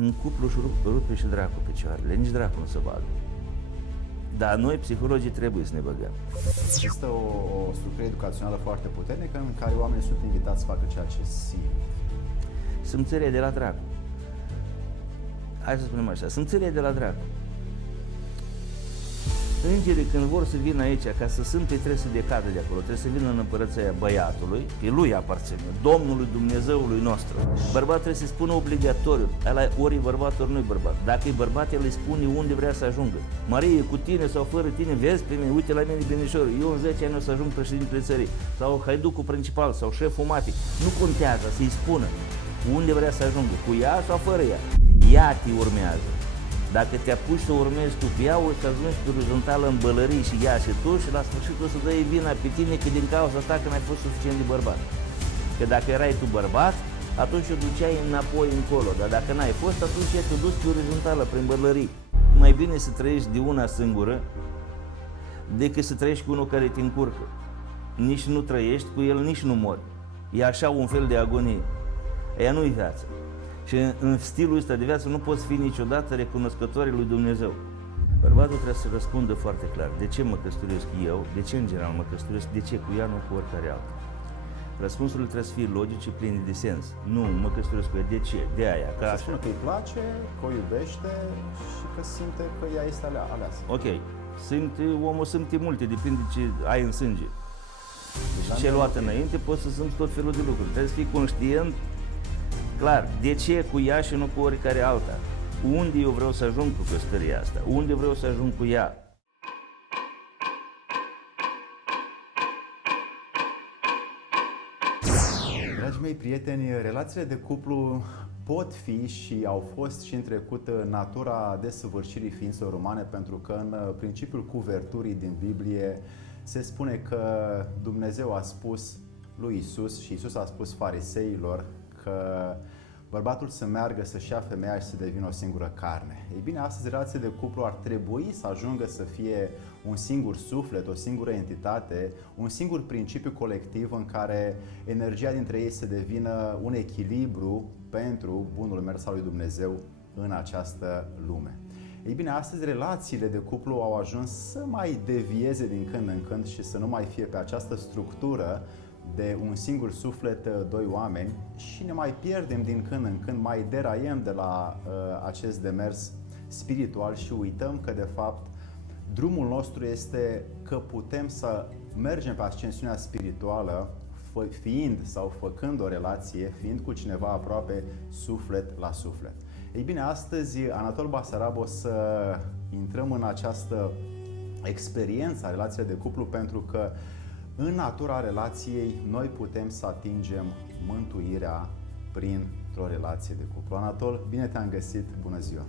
În cuplu își rupe și dracu picioarele, nici dracu nu se bagă. Dar noi, psihologii, trebuie să ne băgăm. Există o structură educațională foarte puternică în care oamenii sunt invitați să facă ceea ce simt. Simțirea de la dracu. Hai să spunem așa, simțirea de la dracu. Îngerii, când vor să vină aici, ca să sâmpe, trebuie să decadă de acolo, trebuie să vină în împărăția băiatului, că lui aparține, Domnului Dumnezeului nostru. Bărbatul trebuie să spună obligatoriu, ăla ori e bărbat, ori nu e bărbat. Dacă e bărbat, el îi spune unde vrea să ajungă. Marie, cu tine sau fără tine, vezi pe mine, uite la mine, binișor, eu în 10 ani o să ajung președintele țării, sau haiducul principal, sau șeful mafiei. Nu contează să-i spună unde vrea să ajungă, cu ea sau fără ea. Ea te urmează. Dacă te apuci să urmezi tu pe ea, o să ajungi pe orizontală în bălării și ea și tu și la sfârșit o să dai vina pe tine că din cauza asta că n-ai fost suficient de bărbat. Că dacă erai tu bărbat, atunci o duceai înapoi încolo, dar dacă n-ai fost, atunci te duci pe orizontală prin bălării. Mai bine să trăiești de una singură decât să trăiești cu unul care te încurcă. Nici nu trăiești cu el, nici nu mori. E așa un fel de agonie. Ea nu-i viață. Și în stilul ăsta de viață nu poți fi niciodată recunoscătorii lui Dumnezeu. Bărbatul trebuie să răspundă foarte clar. De ce mă căsătoresc eu? De ce în general mă căsătoresc? De ce cu ea, nu cu oricare altă? Răspunsurile trebuie să fie logice, pline de sens. Nu, mă căsătoresc cu ea. De ce? De aia. Că să spune că îi place, că o iubește și că simte că ea este aleasă. Ok. Omul simte multe, depinde ce ai în sânge. Deci ce ai luat înainte, poți să simți tot felul de lucruri. Trebuie să fii conștient, clar, de ce cu ea și nu cu oricare alta? Unde eu vreau să ajung cu căsătoria asta? Unde vreau să ajung cu ea? Dragii mei prieteni, relațiile de cuplu pot fi și au fost și în trecut natura desăvârșirii ființelor umane, pentru că în principiul cuverturii din Biblie se spune că Dumnezeu a spus lui Isus și Isus a spus fariseilor că bărbatul să meargă să-și ia femeia și să devină o singură carne. Ei bine, astăzi relațiile de cuplu ar trebui să ajungă să fie un singur suflet, o singură entitate, un singur principiu colectiv în care energia dintre ei să devină un echilibru pentru bunul mers al lui Dumnezeu în această lume. Ei bine, astăzi relațiile de cuplu au ajuns să mai devieze din când în când și să nu mai fie pe această structură de un singur suflet, doi oameni, și ne mai pierdem din când în când, mai deraiem de la acest demers spiritual și uităm că de fapt drumul nostru este că putem să mergem pe ascensiunea spirituală fiind sau făcând o relație, fiind cu cineva aproape suflet la suflet. Ei bine, astăzi, Anatol Basarab, o să intrăm în această experiență a relației de cuplu, pentru că în natura relației noi putem să atingem mântuirea printr-o relație de cuplu. Anatol, bine te-am găsit, bună ziua!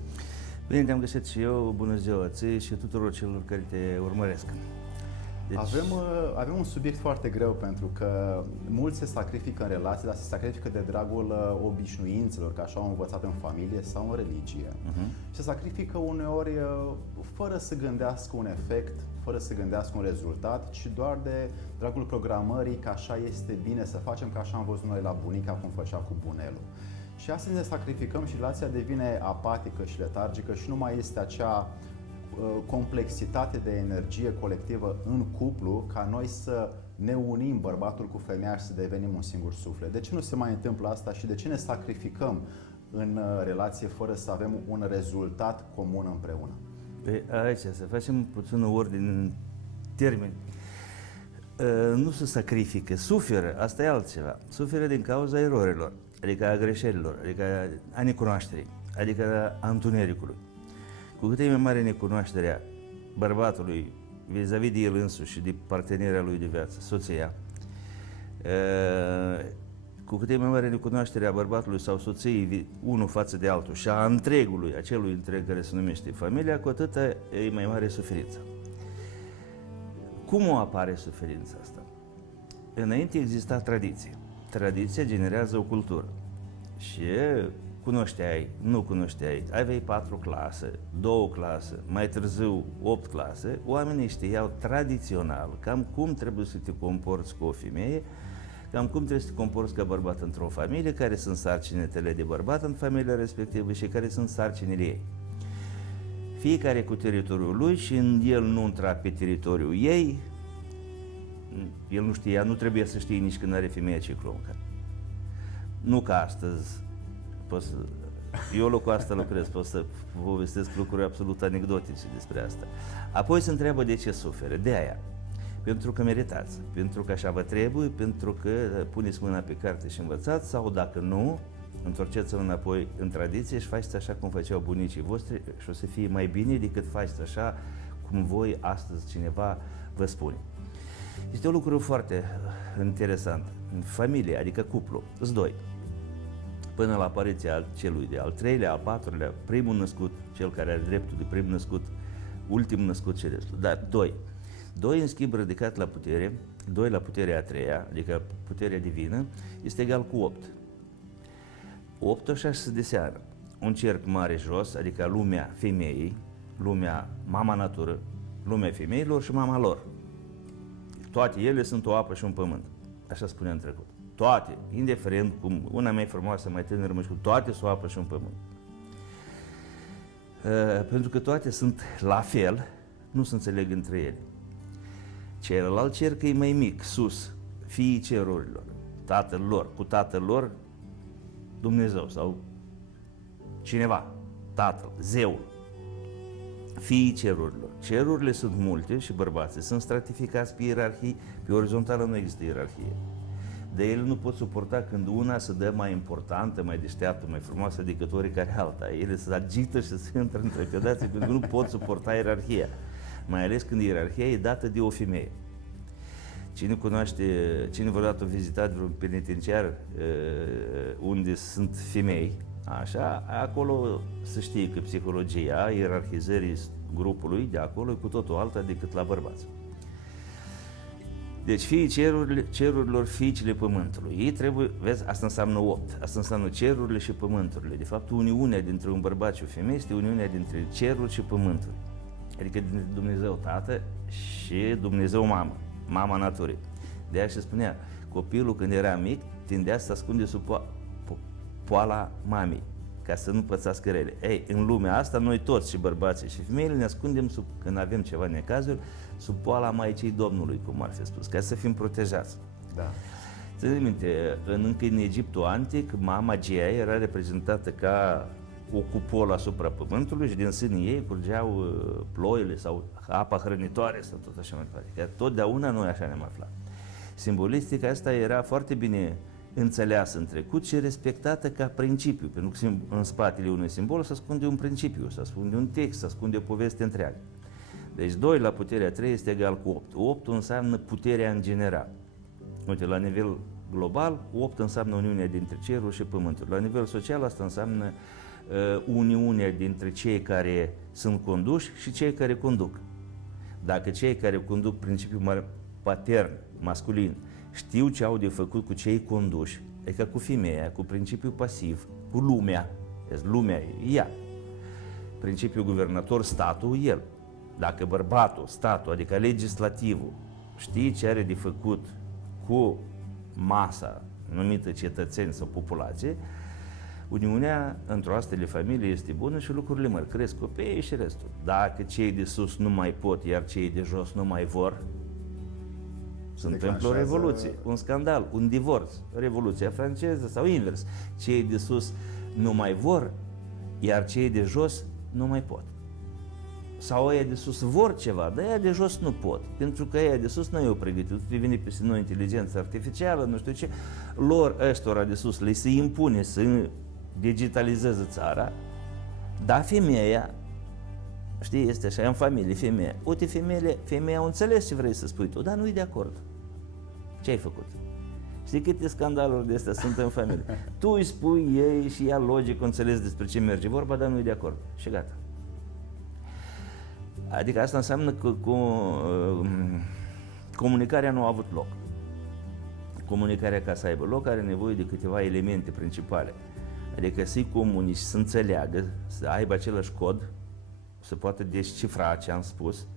Bine te-am găsit și eu, bună ziua ție și tuturor celor care te urmăresc. Deci... Avem un subiect foarte greu, pentru că mulți se sacrifică în relații, dar se sacrifică de dragul obișnuințelor, că așa au învățat în familie sau în religie. Se sacrifică uneori fără să gândească un efect, fără să gândească un rezultat, ci doar de dragul programării, că așa este bine să facem, că așa am văzut noi la bunica cum făcea cu bunelul. Și astăzi ne sacrificăm și relația devine apatică și letargică și nu mai este acea complexitate de energie colectivă în cuplu, ca noi să ne unim, bărbatul cu femeia, și să devenim un singur suflet. De ce nu se mai întâmplă asta și de ce ne sacrificăm în relație fără să avem un rezultat comun împreună? Păi aici, să facem puțin o ordine în termeni. Nu se sacrifică, suferă, asta e altceva. Suferă din cauza erorilor, adică a greșelilor, adică a necunoașterii, adică a întunericului. Cu cât e mai mare necunoașterea bărbatului vis-a-vis de el însuși și de partenerea lui de viață, soția, cu cât e mai mare necunoașterea bărbatului sau soției unul față de altul și a întregului, acelui întreg care se numește familia, cu atât e mai mare suferința. Cum o apare suferința asta? Înainte exista tradiție. Tradiția generează o cultură. Și cunoșteai, nu cunoșteai, aveai 4 clase, 2 clase, mai târziu 8 clase, oamenii știau tradițional cam cum trebuie să te comporți cu o femeie cam cum trebuie să te comporți ca bărbat într-o familie, care sunt sarcinile tale de bărbat în familia respectivă și care sunt sarcinile ei. Fiecare cu teritoriul lui și în el nu intra pe teritoriul ei, el nu știa, nu trebuie să știe nici când are femeia ciclu. Nu ca astăzi, eu cu asta lucrez, pot să povestesc lucruri absolut anecdotice despre asta. Apoi se întreabă de ce suferă, de aia. Pentru că meritați, pentru că așa vă trebuie, pentru că puneți mâna pe carte și învățați, sau dacă nu, întorceți-vă înapoi în tradiție și faceți așa cum făceau bunicii voștri și o să fie mai bine decât faceți așa cum voi astăzi cineva vă spune. Este un lucru foarte interesant. Familie, adică cuplu, îți doi. Până la apariția celui de al treilea, al patrulea, primul născut, cel care are dreptul de prim născut, ultim născut și restul. Dar doi. Doi, în schimb, ridicat la putere, doi la puterea a treia, adică puterea divină, este egal cu 8. 8 așa se deseară. Un cerc mare jos, adică lumea femeii, lumea mama natură, lumea femeilor și mama lor. Toate ele sunt o apă și un pământ. Așa spunea în trecut. Toate, indiferent cum una mai frumoasă, mai tânără, mai știu, toate sunt o apă și un pământ. Pentru că toate sunt la fel, nu se înțeleg între ele. Celălalt cerc e mai mic, sus, fiii cerurilor, tatăl lor, cu tatăl lor, Dumnezeu sau cineva, tatăl, zeul, fiii cerurilor. Cerurile sunt multe și bărbații sunt stratificați pe ierarhii, pe orizontală nu există ierarhie. De ele nu pot suporta când una se dă mai importantă, mai deșteaptă, mai frumoasă decât oricare alta. Ele se agită și se intră între pedații pentru că nu pot suporta ierarhia. Mai ales când ierarhia e dată de o femeie. Cine vreodată a vizitat vreun penitenciar unde sunt femei, așa, acolo se știe că psihologia ierarhizării grupului de acolo e cu totul alta decât la bărbați. Deci fiii cerurilor, fiicele pământului. Ei trebuie, vezi, asta înseamnă 8, asta înseamnă cerurile și pământurile. De fapt, uniunea dintre un bărbat și o femeie este uniunea dintre cerul și pământul. Adică dintre Dumnezeu Tată și Dumnezeu Mamă, Mama Naturii. De aia și spunea, copilul când era mic tindea să se ascunde sub poala mamei, ca să nu pățească rele. Ei, în lumea asta, noi toți, și bărbații și femeile, ne ascundem când avem ceva necazuri, sub poala Maicii Domnului, cum ar fi spus, ca să fim protejați. Da. Ține minte, încă în Egiptul antic, mama Gea era reprezentată ca o cupolă asupra pământului și din sânii ei curgeau ploile sau apa hrănitoare sau tot așa mai departe. Că totdeauna noi așa ne-am aflat. Simbolistica asta era foarte bine înțeleasă în trecut și respectată ca principiu, pentru că în spatele unui simbol se ascunde un principiu, se ascunde un text, se ascunde o poveste întreagă. Deci 2 la puterea 3 este egal cu 8. 8 înseamnă puterea în general. Uite, la nivel global, 8 înseamnă uniunea dintre cerul și pământul. La nivel social, asta înseamnă uniunea dintre cei care sunt conduși și cei care conduc. Dacă cei care conduc principiul patern, masculin, știu ce au de făcut cu cei conduși, adică cu femeia, cu principiul pasiv, cu lumea, lumea e ea, principiul guvernator, statul, el. Dacă bărbatul, statul, adică legislativul, știe ce are de făcut cu masa numită cetățeni sau populație, uniunea într-o astfel de familie este bună și lucrurile mari, cresc copiii și restul. Dacă cei de sus nu mai pot, iar cei de jos nu mai vor, se întâmplă o revoluție, un scandal, un divorț, Revoluția franceză sau invers. Cei de sus nu mai vor, iar cei de jos nu mai pot. Sau ăia de sus vor ceva, dar ăia de jos nu pot, pentru că ăia de sus nu i-au pregătit, vine peste noi inteligență artificială, nu știu ce, lor ăstora de sus le se impune să digitalizeze țara, dar femeia, știi, este așa, în familie, femeia, uite, femeia a înțeles ce vrei să spui tu, dar nu-i de acord. Ce ai făcut? Știi câte scandaluri de astea sunt în familie? Tu îi spui ei și ea logic înțeles despre ce merge vorba, dar nu-i de acord. Și gata. Adică asta înseamnă că comunicarea nu a avut loc. Comunicarea, ca să aibă loc, are nevoie de câteva elemente principale. Adică să-i comunici, să înțeleagă, să aibă același cod, să poată descifra ce am spus,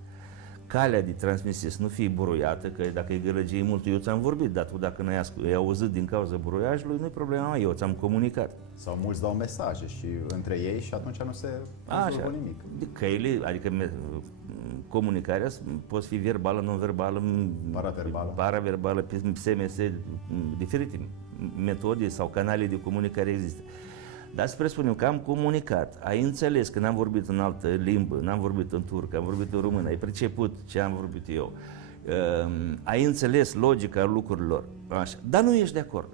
calea de transmisie să nu fie buruiată, că dacă e gălăgie mult, eu ți-am vorbit, dar tu dacă n-ai auzit din cauza buruiajului, nu-i problema mea, eu ți-am comunicat. Sau mulți dau mesaje și între ei și atunci nu se rezolvă nimic. Căile, adică comunicarea poate fi verbală, non-verbală, paraverbală, pe SMS, diferite metode sau canale de comunicare există. Dar să presupunem că am comunicat, ai înțeles că n-am vorbit în altă limbă, n-am vorbit în turcă, am vorbit în română, ai priceput ce am vorbit eu, ai înțeles logica lucrurilor, așa, dar nu ești de acord.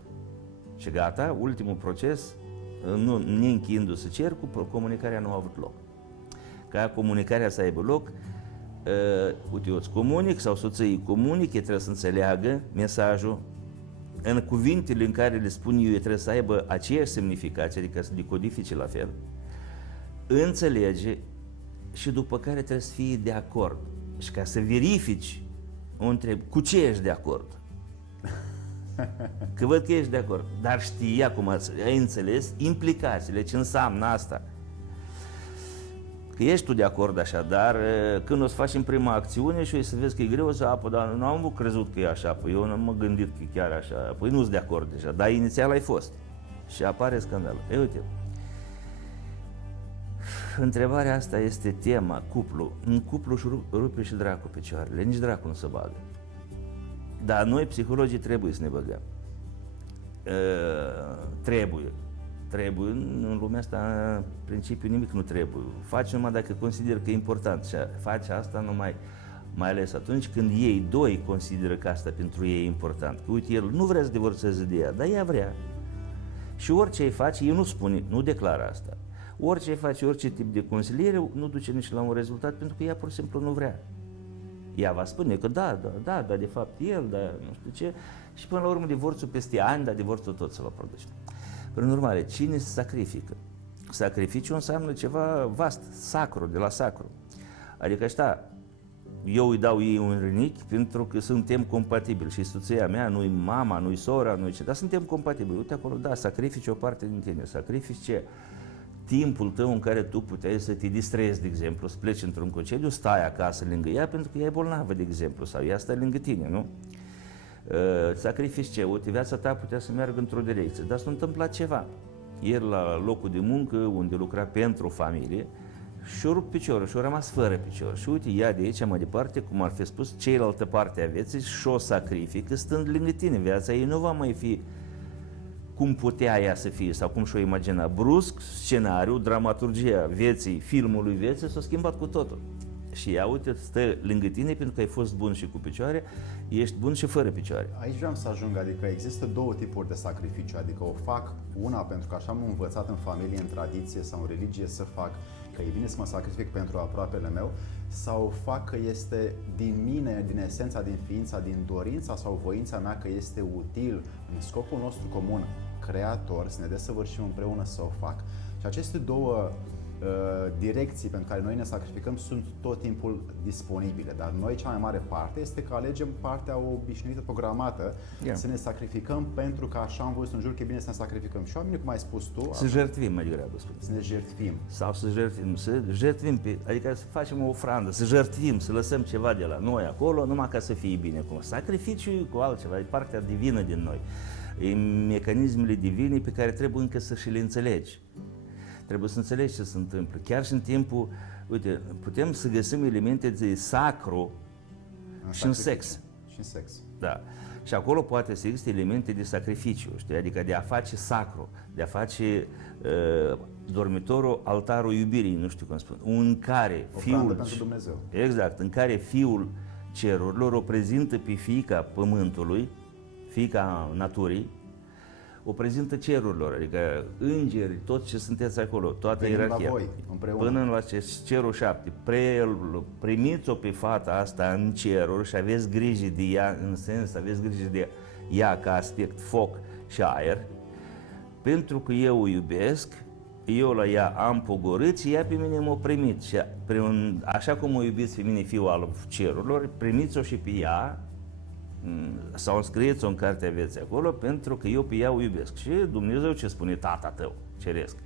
Și gata, ultimul proces, nu neîncheiindu-se cercul, comunicarea nu a avut loc. Ca comunicarea să aibă loc, uite, eu îți comunic sau soții îi comunic, ei trebuie să înțeleagă mesajul, în cuvintele în care le spun eu, trebuie să aibă aceeași semnificație, adică să decodifice la fel, înțelege și după care trebuie să fie de acord. Și ca să verifici, o întreb, cu ce ești de acord? Că văd că ești de acord, dar știi acum, ai înțeles implicațiile, ce înseamnă asta. Că ești tu de acord așa, dar când o să facem prima acțiune și o să vezi că e greu să apă, dar nu am crezut că e așa, păi eu nu am gândit că e chiar așa, păi nu-s de acord deja, dar inițial ai fost. Și apare scandalul. Ei, uite, întrebarea asta este tema, cuplu. În cuplu își rupe și dracu picioarele, nici dracu nu se bagă. Dar noi, psihologii, trebuie să ne băgăm. Trebuie, în lumea asta, în principiu, nimic nu trebuie. Faci numai dacă consider că e important și faci asta numai, mai ales atunci când ei doi consideră că asta pentru ei e important. Că uite, el nu vrea să divorțeze de ea, dar ea vrea. Și orice îi face, el nu spune, nu declară asta. Orice îi face, orice tip de consiliere, nu duce nici la un rezultat, pentru că ea pur și simplu nu vrea. Ea va spune că da, de fapt el, dar nu știu ce, și până la urmă divorțul peste ani, dar divorțul tot se va produce. Prin urmare, cine se sacrifică? Sacrificiul înseamnă ceva vast, sacru, de la sacru. Adică așa, eu îi dau ei un rinichi pentru că suntem compatibili și soția mea, nu-i mama, nu-i sora, nu-i ce, dar suntem compatibili. Uite acolo, da, sacrifici o parte din tine, sacrifici ce? Timpul tău în care tu puteai să te distrezi, de exemplu, să pleci într-un concediu, stai acasă lângă ea pentru că ea e bolnavă, de exemplu, sau ea stă lângă tine, nu? Sacrifici ce? Uite, viața ta putea să meargă într-o direcție, dar s-a întâmplat ceva. El la locul de muncă, unde lucra pentru familie, și-a rupt piciorul și-a rămas fără picior. Și uite, ea de aici mai departe, cum ar fi spus, cealaltă parte a vieții și-o sacrifică stând lângă tine. Viața ei nu va mai fi cum putea ea să fie sau cum și-o imagina. Brusc, scenariul, dramaturgia vieții, filmului vieții s-a schimbat cu totul. Și ea, uite, stă lângă tine pentru că ai fost bun și cu picioare, ești bun și fără picioare. Aici vreau să ajung, adică există două tipuri de sacrificiu, adică o fac una pentru că așa am învățat în familie, în tradiție sau în religie să fac, că e bine să mă sacrific pentru aproapele meu, sau fac că este din mine, din esența, din ființa, din dorința sau voința mea că este util în scopul nostru comun, creator, să ne desăvârșim împreună să o fac. Și aceste două direcții pentru care noi ne sacrificăm sunt tot timpul disponibile, dar noi cea mai mare parte este că alegem partea obișnuită, programată, să ne sacrificăm pentru că așa am văzut în jur că e bine să ne sacrificăm. Și oamenii, cum ai spus tu, să jertfim mai degrabă, spune. Să ne jertfim. Sau să jertfim, adică să facem o ofrandă, să jertfim, să lăsăm ceva de la noi acolo, numai ca să fie bine. Cum sacrificiu cu altceva, e partea divină din noi. E mecanismele divine pe care trebuie încă să și le înțelegi. Trebuie să înțelegi ce se întâmplă. Chiar și în timpul, uite, putem să găsim elemente de sacru și în sex. Și în sex. Da. Și acolo poate să existe elemente de sacrificiu, știi? Adică de a face sacru, de a face dormitorul, altarul iubirii, nu știu cum spun, în care Fiul, pentru Dumnezeu. Exact, în care Fiul cerurilor o prezintă pe fiica pământului, fiica naturii, o prezintă cerurilor, adică îngeri, tot ce sunteți acolo, toată ierarhia. La voi, împreună. Până la cerul 7, primiți-o pe fata asta în ceruri și aveți grijă de ea, în sens, aveți grijă de ea ca aspect foc și aer, pentru că eu o iubesc, eu la ea am pogorât și ea pe mine m-a primit. Și așa cum o iubiți pe mine, Fiul al cerurilor, primiți-o și pe ea, sau înscrieți-o în cartea vieții acolo, pentru că eu pe ea o iubesc. Și Dumnezeu ce spune? Tata tău ceresc,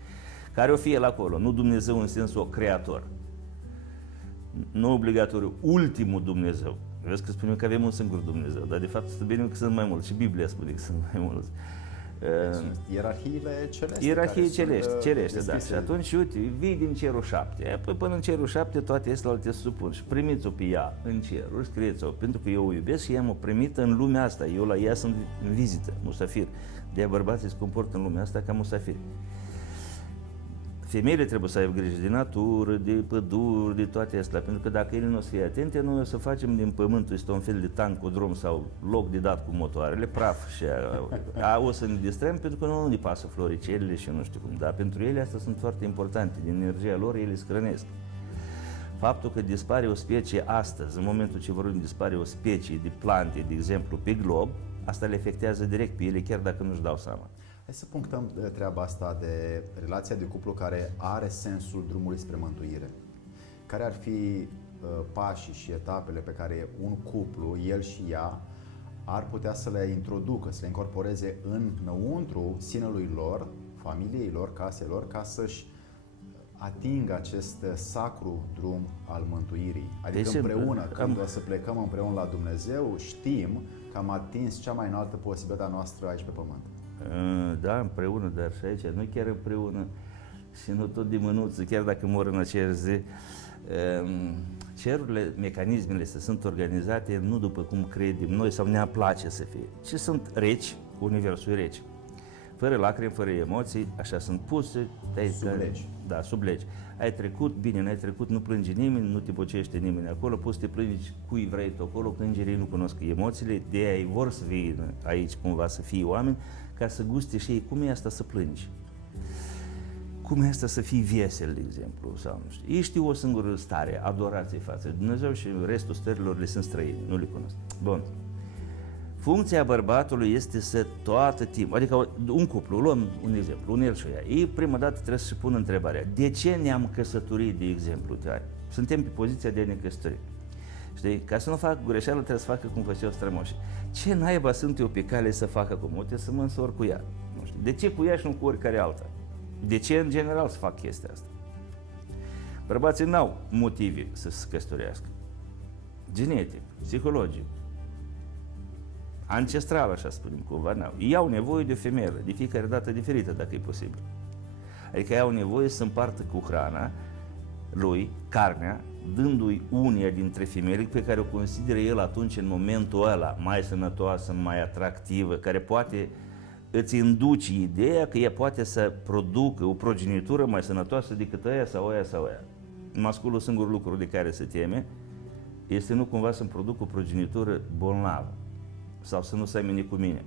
care o fie el acolo, nu Dumnezeu în sensul creator. nu obligatoriu, ultimul Dumnezeu. Vezi că spunem că avem un singur Dumnezeu, dar de fapt este bine că sunt mai mulți și Biblia spune că sunt mai mulți. Sunt ierarhiile celeste. Ierarhie cerește, da. deschise. Și atunci, uite, vii din cerul 7. Apoi până în cerul 7 toate celelalte se supun și primiți-o pe ea în cerul, scrieți-o, pentru că eu o iubesc și ea m-a primit în lumea asta. Eu la ea sunt în vizită, musafir. De-aia bărbații se comportă în lumea asta ca musafiri. Femeile trebuie să aibă grijă de natură, de păduri, de toate astea, pentru că dacă ele nu o să fie atente, noi o să facem din pământul este un fel de tancodrom sau loc de dat cu motoarele, praf și o să ne distrăm pentru că nu ne pasă floricelele și nu știu cum, dar pentru ele astea sunt foarte importante, din energia lor ele se hrănesc. Faptul că dispare o specie astăzi, în momentul ce vorbim dispare o specie de plante, de exemplu, pe glob, asta le afectează direct pe ele, chiar dacă nu-și dau seama. Hai să punctăm treaba asta de relația de cuplu care are sensul drumului spre mântuire. Care ar fi pașii și etapele pe care un cuplu, el și ea, ar putea să le introducă, să le incorporeze înăuntru sinelui lor, familiei lor, casei lor, ca să-și atingă acest sacru drum al mântuirii. Adică Deci, împreună, când o să plecăm împreună la Dumnezeu, știm că am atins cea mai înaltă posibilitate a noastră aici pe pământ. Da, împreună, dar și aici, nu chiar împreună și nu tot de mânuță, chiar dacă mor în aceeași zi. Cerurile, mecanismele sunt organizate nu după cum credem noi sau ne-ar place să fie, ci sunt reci, universul e reci. Fără lacrimi, fără emoții, așa sunt puse. Sub legi. Da, sub legi. Ai trecut, bine, n-ai trecut, nu plânge nimeni, nu te bocește nimeni acolo, poți să te plângi cui vrei tu acolo, că îngerii nu cunosc emoțiile, de aia ei vor să vină aici cumva să fie oameni, ca să guste și ei cum e asta să plângi. Cum e asta să fii vesel, de exemplu, sau nu știu. Ei știu o singură stare, adorație față de Dumnezeu și restul stărilor le sunt străine, nu le cunosc. Bun. Funcția bărbatului este să toată timpul, adică un cuplu, luăm un exemplu, un el și ea, ei prima dată trebuie să-și pună întrebarea, de ce ne-am căsătorit, de exemplu, suntem pe poziția de a ne căsători. Știi? Ca să nu facă greșeală, trebuie să facă cum făceau strămoșii. Ce naiba sunt eu pe cale să facă cum? Uite să mă însor cu ea. Nu știu. De ce cu ea și nu cu oricare alta? De ce în general să fac chestia asta? Bărbații n-au motive să se căsătorească. Genetic, psihologic, ancestral, așa spunem cumva, n-au. Ei au nevoie de o femeie, de fiecare dată diferită, dacă e posibil. Adică ei au nevoie să împartă cu hrana lui, carnea, dându-i uneia dintre femeile pe care o consideră el atunci, în momentul ăla, mai sănătoasă, mai atractivă, care poate îți induce ideea că ea poate să producă o progenitură mai sănătoasă decât aia sau aia sau aia. Masculul, singurul lucru de care se teme este nu cumva să-mi produc o progenitură bolnavă sau să nu semene cu mine.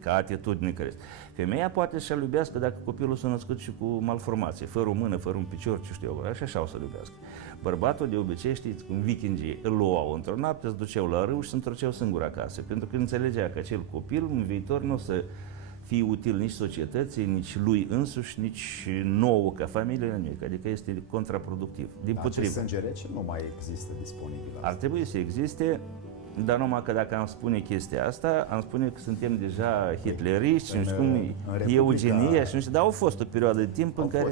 Ca atitudine care este. Femeia poate să-l iubească dacă copilul s-a născut și cu malformație, fără o mână, fără un picior, ce știu eu, așa o să-l iubească. Bărbatul, de obicei, știți, cum vikingii îl luau într-o noapte, se duceau la râu și se întorceau singur acasă, pentru că înțelegea că acel copil, în viitor, nu o să fie util nici societății, nici lui însuși, nici nouă ca familie, nimic. Adică este contraproductiv. Din potrivă. Acest sânge rece nu mai există disponibil. Ar trebui să existe, dar numai că dacă am spune chestia asta, am spune că suntem deja hitleriști și nu știu cum, eugenia și nu știu, dar au fost o perioadă de timp în care...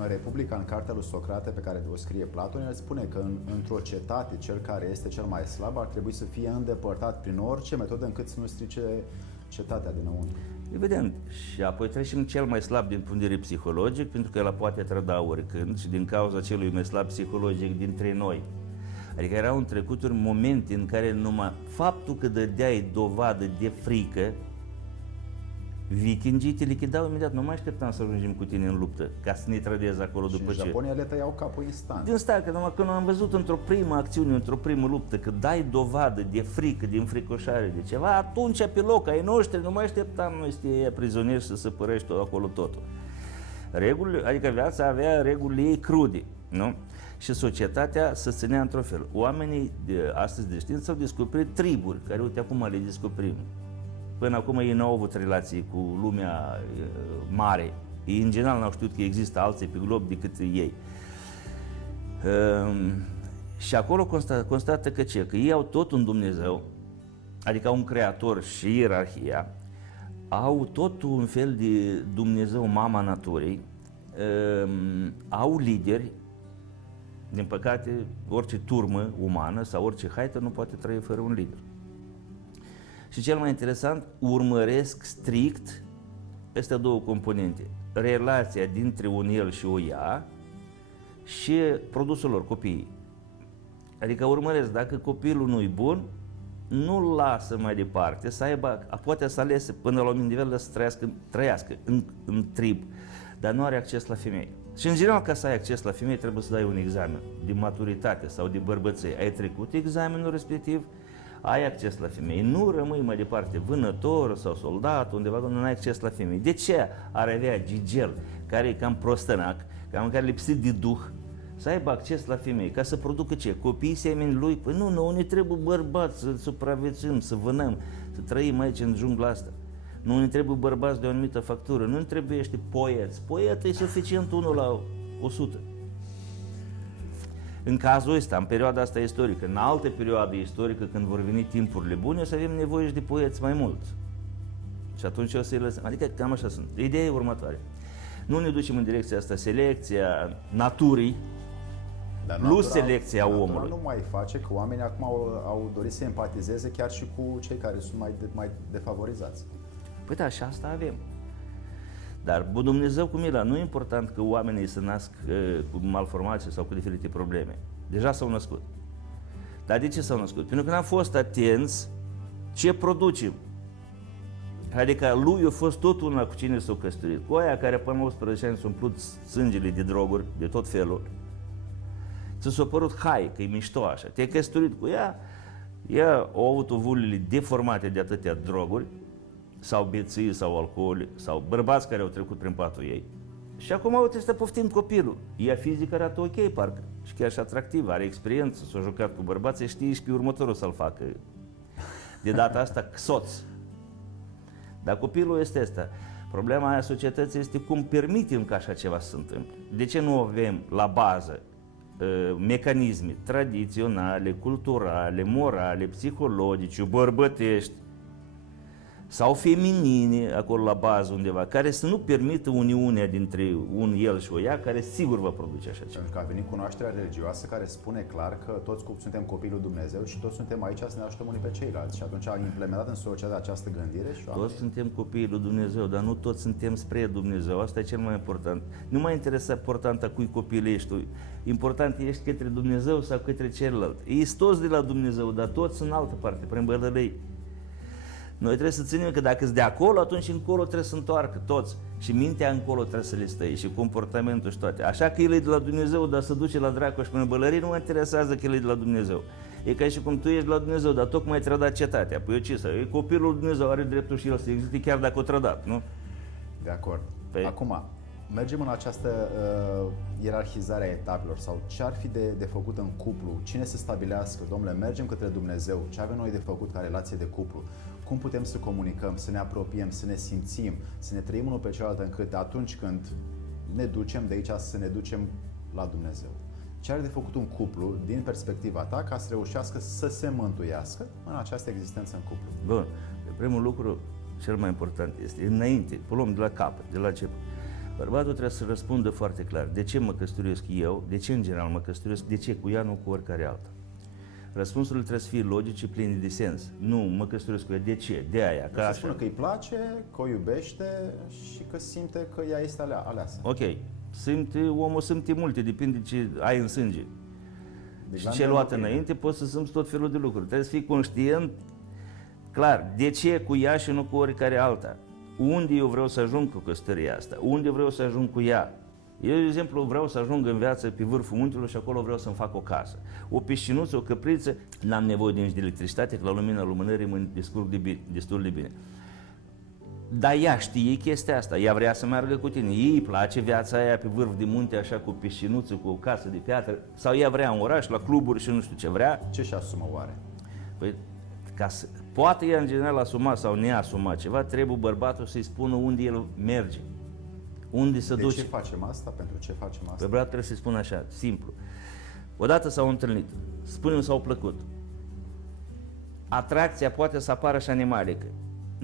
În Republica, în cartea lui Socrate, pe care o scrie Platon, el spune că într-o cetate, cel care este cel mai slab ar trebui să fie îndepărtat prin orice metodă încât să nu strice cetatea dinăuntru. Evident. Și apoi trecem cel mai slab din punct de vedere psihologic, pentru că el poate trăda oricând și din cauza celui mai slab psihologic dintre noi. Adică erau în trecuturi momente în care numai faptul că dădeai dovadă de frică, vikingii te lichidau imediat, nu mai așteptam să ajungem cu tine în luptă, ca să ne trădezi acolo după ce... Și Japonia le tăiau capul instant. Din start, că numai când am văzut într-o primă acțiune, într-o primă luptă, că dai dovadă de frică, de înfricoșare, de ceva, atunci pe loc, ai noștri, nu mai așteptam noi să te prizonieri și să săpărești tot acolo totul. Regulile, adică viața avea regulile ei crude, nu? Și societatea se ținea într-un fel. Oamenii de astăzi de știință au descoperit triburi, care uite acum le descoperim. Până acum ei n-au avut relații cu lumea mare. Ei în general n-au știut că există alții pe glob decât ei. Și acolo constată că ce? Că ei au tot un Dumnezeu, adică au un creator și ierarhia, au tot un fel de Dumnezeu, mama naturii, au lideri Din păcate, orice turmă umană sau orice haită nu poate trăi fără un lider. Și cel mai interesant, urmăresc strict astea două componente. Relația dintre un el și o ea și produsul lor, copiii. Adică urmăresc, dacă copilul nu-i bun, nu-l lasă mai departe, să aibă, poate să alese până la un nivel de să trăiască în trib, dar nu are acces la femei. Și în general, ca să ai acces la femei, trebuie să dai un examen de maturitate sau de bărbăței. Ai trecut examenul respectiv, ai acces la femei. Nu rămâi mai departe vânător sau soldat, undeva unde nu ai acces la femei. De ce ar avea Gigel, care e cam prostănac, care lipsit de duh, să aibă acces la femei, ca să producă ce? Copiii semeni lui? Păi nu ne trebuie bărbați să supraviețuim, să vânăm, să trăim aici în jungla asta. Nu ne trebuie bărbați de o anumită factură, nu ne trebuie poeți. Poetul e suficient 1 la 100. În cazul ăsta, în perioada asta istorică, în alte perioade istorică, când vor veni timpurile bune, o să avem nevoie și de poeți mai mulți. Și atunci o să-i lăsăm. Adică cam așa sunt. Ideea e următoare. Nu ne ducem în direcția asta, selecția naturii, plus selecția omului. Nu mai face, că oamenii acum au dorit să empatizeze chiar și cu cei care sunt mai defavorizați. Păi da, și asta avem. Dar Dumnezeu cu mila, nu e important că oamenii se nasc cu malformații sau cu diferite probleme. Deja s-au născut. Dar de ce s-au născut? Pentru că n-am fost atenți ce producem. Adică lui a fost tot una cu cine s-a căsătorit. Cu aia care până la 18 ani s-a umplut sângele de droguri, de tot felul. Ți s-a părut hai, că e mișto așa. Te-ai căsătorit cu ea, ea a avut ovulile deformate de atâtea droguri, sau beții, sau alcool, sau bărbați care au trecut prin patul ei. Și acum, uite, să poftim copilul. Ea fizic arată ok, parcă, și chiar și atractiv, are experiență, s-a jucat cu bărbații, știe și pe următorul să-l facă. De data asta, soț. Dar copilul este ăsta. Problema aia societății este cum permitem ca așa ceva să se întâmple. De ce nu avem la bază mecanisme tradiționale, culturale, morale, psihologice, bărbătești sau feminine, acolo la bază undeva, care să nu permită uniunea dintre un el și o ea, care sigur va produce așa ceva. Pentru că a venit cunoașterea religioasă care spune clar că toți suntem copiii lui Dumnezeu și toți suntem aici să ne ajutăm unii pe ceilalți. Și atunci a implementat în societate această gândire și toți suntem copiii lui Dumnezeu, dar nu toți suntem spre Dumnezeu. Asta e cel mai important. Nu mă interesează important a cui copil ești tu. Important ești către Dumnezeu sau către celălalt. Ei sunt toți de la Dumnezeu, dar toți în altă parte, prin bălălăi. Noi trebuie să ținem că dacă sunt de acolo, atunci încolo trebuie să întoarcă toți. Și mintea încolo trebuie să le stai și comportamentul și toate. Așa că el e de la Dumnezeu, dar se duce la dracu și până bălării, nu mă interesează că el e de la Dumnezeu. E ca și cum tu ești de la Dumnezeu, dar tocmai ți-a dat cetatea. Păi eu ce să? Copilul lui Dumnezeu are dreptul și el să existe chiar dacă o trădat, nu? De acord. Păi... Acum, mergem în această ierarhizare a etapelor sau ce ar fi de făcut în cuplu, cine să stabilească, domnule, mergem către Dumnezeu, ce avem noi de făcut ca relație de cuplu, cum putem să comunicăm, să ne apropiem, să ne simțim, să ne trăim unul pe celălalt încât atunci când ne ducem de aici să ne ducem la Dumnezeu. Ce are de făcut un cuplu din perspectiva ta ca să reușească să se mântuiască în această existență în cuplu? Bun, primul lucru cel mai important este înainte, o luăm de la capăt, de la început. Bărbatul trebuie să răspundă foarte clar. De ce mă căsătoresc eu? De ce în general mă căsătoresc? De ce cu ea, nu cu oricare alta? Răspunsurile trebuie să fie logice, pline de sens. Nu, mă căsătoresc cu ea. De ce? De aia. Să spună că îi place, că o iubește și că simte că ea este aleasă. Ok. Omul simte multe, depinde ce ai în sânge. Deci și ce ai luat înainte, poți să simți tot felul de lucruri. Trebuie să fii conștient, clar, de ce cu ea și nu cu oricare alta. Unde eu vreau să ajung cu căsătoria asta? Unde vreau să ajung cu ea? Eu, de exemplu, vreau să ajung în viață pe vârful muntelui și acolo vreau să-mi fac o casă. O piscinuță, o căpriță, n-am nevoie de nici de electricitate, că la lumina lumânării mă descurc destul de bine. Dar ea știe chestia asta, ea vrea să meargă cu tine, ei îi place viața aia pe vârf de munte, așa cu piscinuță, cu o casă de piatră, sau ea vrea în oraș, la cluburi și nu știu ce vrea. Ce și asumă oare? Păi, poate ea în general asuma sau neasuma ceva, trebuie bărbatul să-i spună unde el merge. Unde se duce. De ce facem asta? Pentru ce facem asta? Bărbatul trebuie să-i spună așa, simplu. Odată s-au întâlnit, spunem s-au plăcut. Atracția poate să apară și animalică.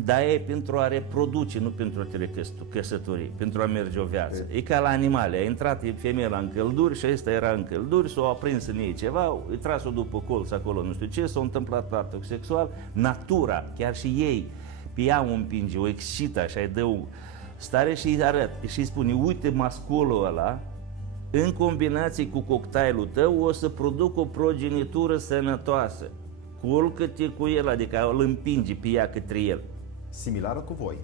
dar e pentru a reproduce, nu pentru a te căsători, pentru a merge o viață. E ca la animale, a intrat femeia la încălduri și ăsta era în călduri, s-o aprins în ei ceva, îi tras-o după colț acolo, nu știu ce, s-a întâmplat actul sexual, natura, chiar și ei, pe ea o împinge, o excită așa, îi dă stare și îi arăt, și îi spune, uite masculul ăla, în combinație cu cocktailul tău o să produc o progenitură sănătoasă. Culcă-te cu el, adică îl împinge pe ea către el. Similară cu voi.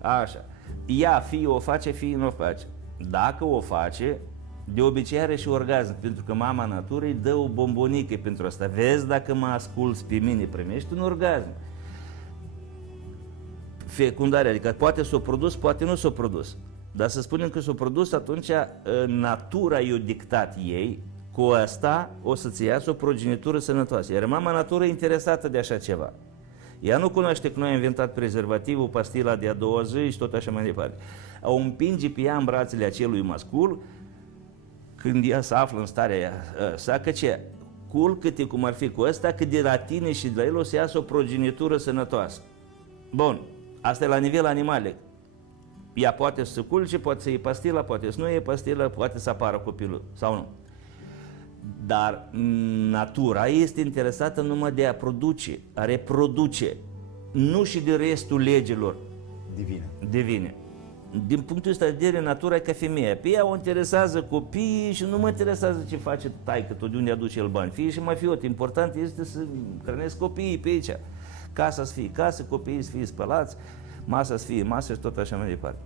Așa. Ea fie o face, fie nu o face. Dacă o face, de obicei are și orgasm, pentru că mama naturii dă o bombonică pentru asta. Vezi, dacă mă asculți pe mine, primești un orgasm. Fecundarea, adică poate s-o produs, poate nu s-o produs. Dar să spunem că s-o produs, atunci natura i-a dictat ei, cu asta o să-ți iasă o progenitură sănătoasă. Iar mama natură e interesată de așa ceva. Ea nu cunoaște că noi am inventat prezervativul, pastila de a doua zi și tot așa mai departe. O împinge pe ea în brațele acelui mascul când ea se află în starea sa, că ce? Culcă-te cum ar fi cu ăsta, că de la tine și de la el o să iasă o progenitură sănătoasă. Bun, asta e la nivel animale. Ea poate să se culce, poate să iei pastila, poate să nu iei pastila, poate să apară copilul sau nu. Dar natura este interesată numai de a produce, a reproduce, nu și de restul legilor divine. Din punctul ăsta de vedere, natura e ca femeia. Pe ea o interesează copiii și nu mă interesează ce face taică tot, de unde aduce el bani. Fie și mai fiot, important este să hrănesc copiii pe aici. Casa să fie casă, copiii să fie spălați, masa să fie masă și tot așa mai departe.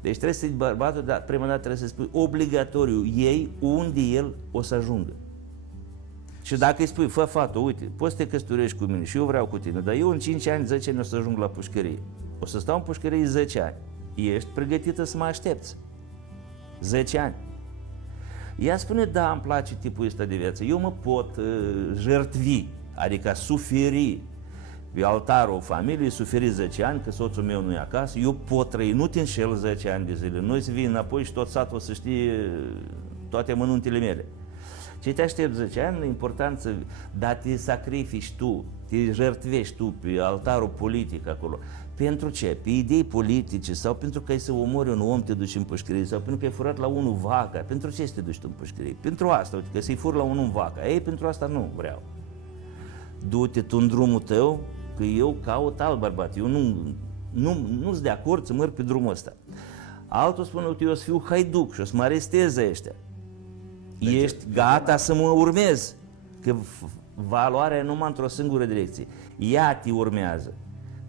Deci trebuie să-i bărbatul, dar prima dată trebuie să spui obligatoriu ei unde el o să ajungă. Și dacă îi spui, fă fată, uite, poți să te căsătorești cu mine și eu vreau cu tine, dar eu în 5 ani, 10 ani o să ajung la pușcărie. O să stau în pușcărie 10 ani. Ești pregătită să mă aștepți. 10 ani. Ea spune, da, îmi place tipul ăsta de viață, eu mă pot jertvi, adică suferi pe altarul familiei, suferi 10 ani, că soțul meu nu e acasă, eu pot trăi, nu te înșel 10 ani de zile, noi să vii înapoi și tot satul o să știe toate mănuntele mele. Ce te aștept 10 ani, e important să, dar te sacrifici tu, te jertvești tu pe altarul politic acolo. Pentru ce? Pe idei politice sau pentru că ai să omori un om, te duci în pușcărie, sau pentru că ai furat la unul vaca. Pentru ce să te duci în pușcărie? Pentru asta, uite, că să-i fur la unul vaca. Ei, pentru asta nu vreau. Du-te tu în drumul tău, că eu caut alt bărbat. Eu nu sunt de acord să merg pe drumul ăsta. Altul spune, uite, eu o să fiu haiduc și o să mă aresteze ăștia. Ești gata să mă urmezi, că valoarea e numai într-o singură direcție. Ea te urmează.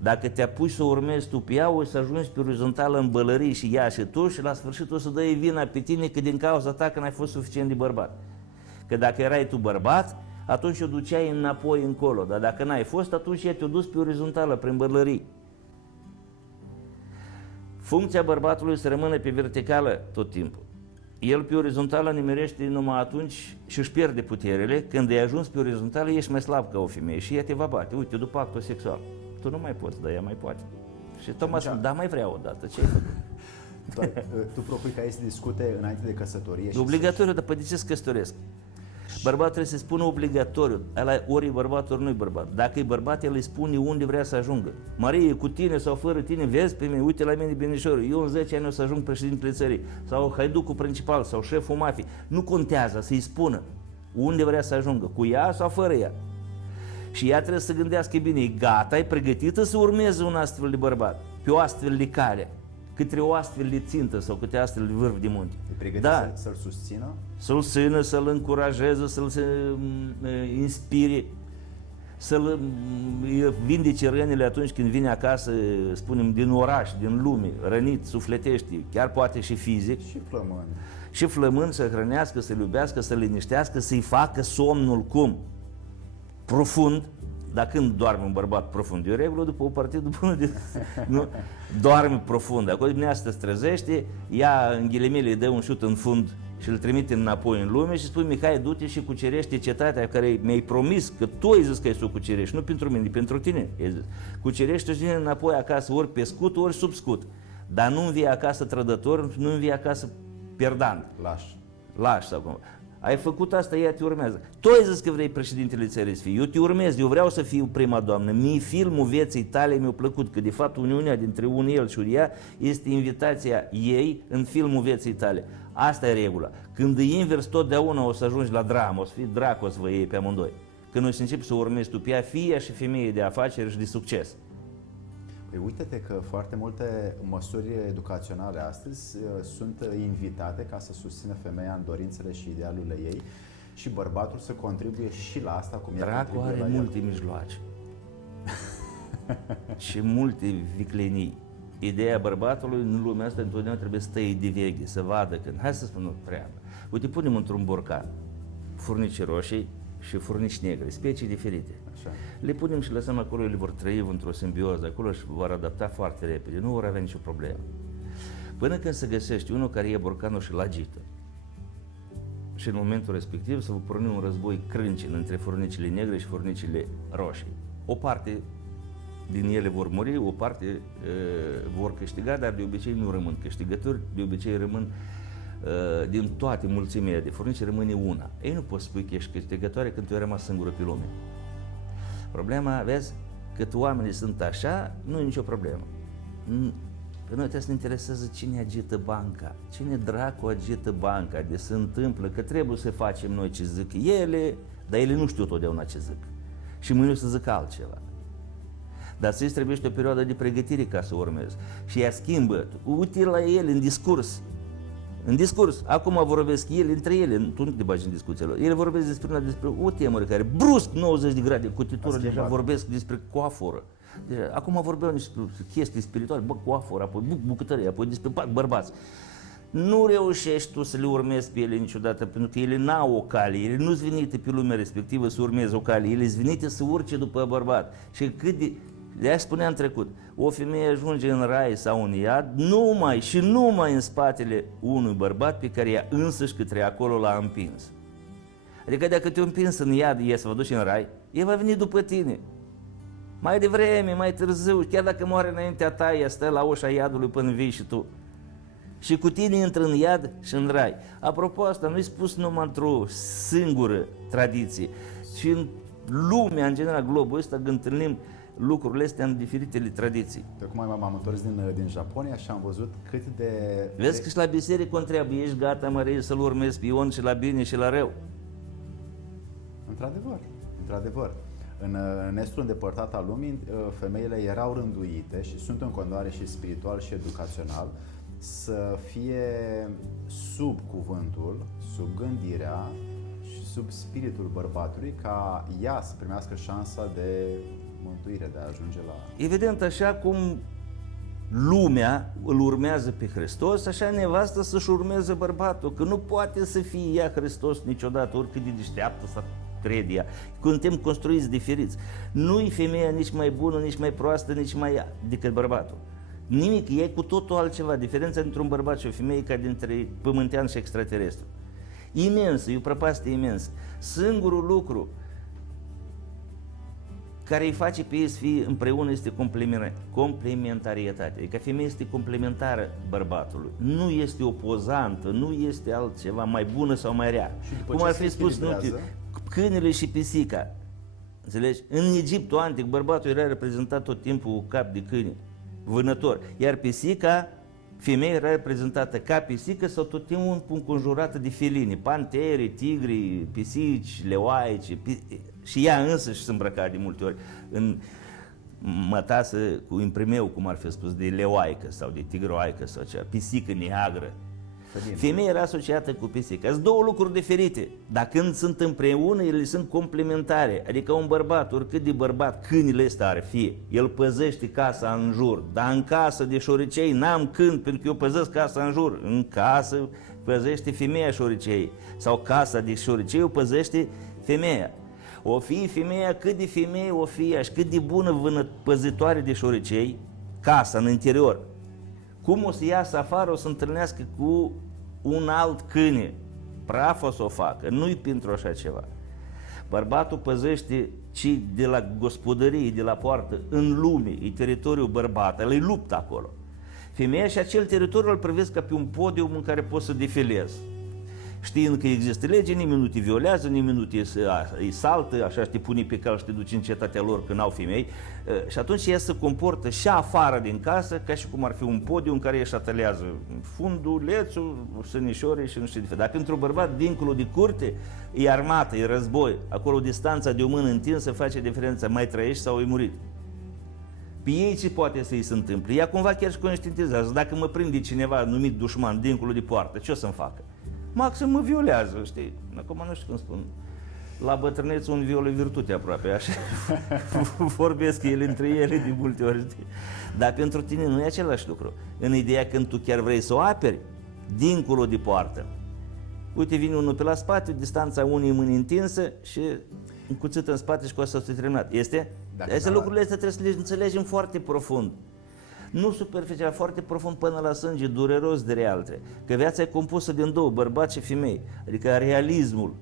Dacă te apuci să urmezi tu pe ea, o să ajungi pe orizontală în bălării și ea și tu și la sfârșit o să dai vina pe tine că din cauza ta că n-ai fost suficient de bărbat. Că dacă erai tu bărbat, atunci o duceai înapoi încolo, dar dacă n-ai fost, atunci ea te-a dus pe orizontală, prin bălării. Funcția bărbatului să rămână pe verticală tot timpul. El pe orizontală nimerește numai atunci și își pierde puterele. Când ai ajuns pe orizontală, ești mai slab ca o femeie și ea te va bate. Uite, după actul sexual. Tu nu mai poți, dar ea mai poate. Și Thomas spune, da, mai vreau o dată. Ce ai făcut? Tu propui ca ei să discute înainte de căsătorie. Obligatoriu, dar de ce să căsătoresc? Bărbatul trebuie să spună obligatoriu. Ăla ori e bărbat, ori nu e bărbat. Dacă e bărbat, el îi spune unde vrea să ajungă. Marie, cu tine sau fără tine, vezi pe mine, uite la mine binișorul, eu în 10 ani o să ajung președintele țării, sau haiducul principal, sau șeful mafiei. Nu contează, să-i spună unde vrea să ajungă, cu ea sau fără ea. Și ea trebuie să gândească bine, e gata, e pregătită să urmeze un astfel de bărbat, pe o astfel de cale, către o astfel de țintă sau către astfel de vârf de munte. E pregătită să-l susțină? Să-l țină, să-l încurajeze, să-l inspire, să-l vindece rănile atunci când vine acasă, spunem, din oraș, din lume, rănit, sufletește, chiar poate și fizic. Și flămând. Și flămând, să hrănească, să-l iubească, să-l liniștească, să-i facă somnul cum? Profund. Dar când doarme un bărbat profund? E o regulă după o partidă bună de... Nu? Doarme profund. Acolo dumneavoastră se trezește, ea în ghilimele îi dă un șut în fund și îl trimite înapoi în lume și spune, Mihai, du-te și cucerește cetatea care mi-ai promis, că tu ai zis că ai să o cucerești, nu pentru mine, pentru tine. Cucerește și vine înapoi acasă ori pe scut, ori sub scut. Dar nu învii acasă trădător, nu învii acasă perdant. Laș. Laș sau cum. ai făcut asta, ea te urmează. Tu ai zis că vrei președintele țării să fii, eu te urmez, eu vreau să fiu prima doamnă. Mie filmul vieții tale mi-a plăcut, că de fapt uniunea dintre el și ea este invitația ei în filmul vieții tale. Asta e regula. Când e invers, totdeauna o să ajungi la dramă, o să fii dracu, o să vă iei pe amândoi. Când o să începi să urmezi tu pe ea, fie ea și femeie de afaceri și de succes. Păi uite-te că foarte multe măsuri educaționale astăzi sunt invitate ca să susțină femeia în dorințele și idealurile ei și bărbatul să contribuie și la asta cum ea Dracu contribuie are la el. multe mijloace și multe viclenii. Ideea bărbatului în lumea asta întotdeauna trebuie să tăie de veche, să vadă când. Hai să spun o treabă. Uite, punem într-un borcan furnici roșii și furnici negre, specii diferite. Așa. Le punem și lăsăm acolo, ele vor trăi într-o simbioză acolo și vor adapta foarte repede, nu vor avea nicio problemă. Până când se găsește unul care e borcanul și-l agită. Și în momentul respectiv să vă porni un război crâncen între furnicile negre și furnicile roșii. O parte din ele vor muri, o parte vor câștiga, dar de obicei nu rămân câștigători, de obicei rămân din toate mulțimile de furnici rămâne una. Ei nu poți spui că ești câștigătoare când tu ai rămas singură pe lume. Problema, vezi, cât oamenii sunt așa, nu e nicio problemă. Pe noi trebuie să ne interesează cine agită banca, cine dracu agită banca, de se întâmplă că trebuie să facem noi ce zic ele, dar ele nu știu totdeauna ce zic. Și mâine o să zic altceva. Dar ți-ți trebuie o perioadă de pregătire ca să urmezi. Și ea schimbă. Uite la ele în discurs. În discurs. Acum vorbesc ele între ele, tu nu te bagi în discuția lor. Ele vorbesc despre o temă care brusc 90 de grade cotitură, deja vorbesc despre coaforă. Deja, acum vorbeau despre chestii spirituale, coaforă, apoi bucătărie, apoi despre bărbați. Nu reușești tu să le urmezi pe ele niciodată, pentru că ele n-au o cale, ele nu sunt venite pe lumea respectivă să urmeze o cale, ele sunt venite să urce după bărbat. Și cât de-aia spuneam în trecut, o femeie ajunge în rai sau în iad numai în spatele unui bărbat pe care ea însăși către acolo l-a împins. Adică dacă te-a împins în iad, e să vă duci în rai, el va veni după tine. Mai devreme, mai târziu, chiar dacă moare înaintea ta, ea stă la ușa iadului până vii și tu. Și cu tine intră în iad și în rai. Apropo, asta nu-i spus numai într-o singură tradiție, ci în lumea, în general, globul ăsta, când întâlnim lucrurile astea în diferitele tradiții. Tocmai m-am întors din Japonia și am văzut cât de... Vezi că și la biserică o întreabă, ești gata, Marie, să-l urmezi pe Ion și la bine și la rău? Într-adevăr. În estul îndepărtat al lumii, femeile erau rânduite și sunt în continuare și spiritual și educațional să fie sub cuvântul, sub gândirea și sub spiritul bărbatului ca ea să primească șansa de mântuire, de a ajunge la... Evident, așa cum lumea îl urmează pe Hristos, așa nevastă să-și urmeze bărbatul, că nu poate să fie ea Hristos niciodată, oricât de deșteaptă să crede ea. Când suntem construiți diferiți. Nu-i femeia nici mai bună, nici mai proastă, nici mai ea decât bărbatul. Nimic, e cu totul altceva. Diferența dintre un bărbat și o femeie ca dintre pământean și extraterestru. Imensă, e o prăpastie imensă. Singurul lucru care îi face pe ei să fie împreună este complementarietate. Adică femeia este complementară bărbatului. Nu este opozantă, nu este altceva mai bună sau mai rea. Cum ar fi spus, nu, câinele și pisica. Înțelegi? În Egiptul antic, bărbatul era reprezentat tot timpul cu cap de câine, vânător. Iar pisica, femeia era reprezentată ca pisică sau tot timpul înconjurată de felini, pantere, tigri, pisici, leoaice, și ea însă și se îmbrăca de multe ori în mătasă cu imprimeu, cum ar fi spus, de leoaică sau de tigroaică sau cea, pisică neagră. Femeia era asociată cu pisica. Sunt două lucruri diferite, dar când sunt împreună, ele sunt complementare. Adică un bărbat, oricât de bărbat câinele ăsta ar fi, el păzește casa în jur, dar în casă de șoricei n-am câini, pentru că eu păzesc casa în jur. În casă păzește femeia șoricei, sau casa de șoricei o păzește femeia. O fi femeia, cât de femeie o fi și cât de bună păzitoare de șoricei, casa în interior. Cum o să iasă afară, o să întâlnească cu un alt câine, praf o să o facă, nu-i pentru așa ceva. Bărbatul păzește ce de la gospodărie, de la poartă, în lume, e teritoriul bărbat, el luptă acolo. Femeia și acel teritoriu îl privesc ca pe un podium în care poți să defilezi. Știind că există lege, nimeni nu te violează, nimeni nu îi saltă, așa te pune pe cal și te duci în cetatea lor când au femei. Și atunci ea se comportă și afară din casă ca și cum ar fi un podium în care își ateliază fundul, lețul, sănișorii și nu știu de fel. Dar pentru bărbat, dincolo de curte, e armată, e război. Acolo distanța de o mână întinsă face diferența, mai trăiești sau ai murit. Pe ei ce poate să-i se întâmple? Ea cumva chiar și conștientizează. Dacă mă prinde cineva numit dușman dincolo de poartă, ce o să-mi facă? Maxim mă violează, știi? Acum nu știu cum spun. La bătrânețe un viol e virtute aproape, așa vorbesc ele între ele de multe ori, știi? Dar pentru tine nu e același lucru. În ideea când tu chiar vrei să o aperi, dincolo de poartă. Uite, vine unul pe la spate, distanța unei mâini întinsă și încuțită în spate și cu asta s-a terminat. Este? Aceste lucrurile astea trebuie să le înțelegem foarte profund. Nu superficial, foarte profund până la sânge, dureros de realtre. Că viața e compusă din două, bărbați și femei. Adică realismul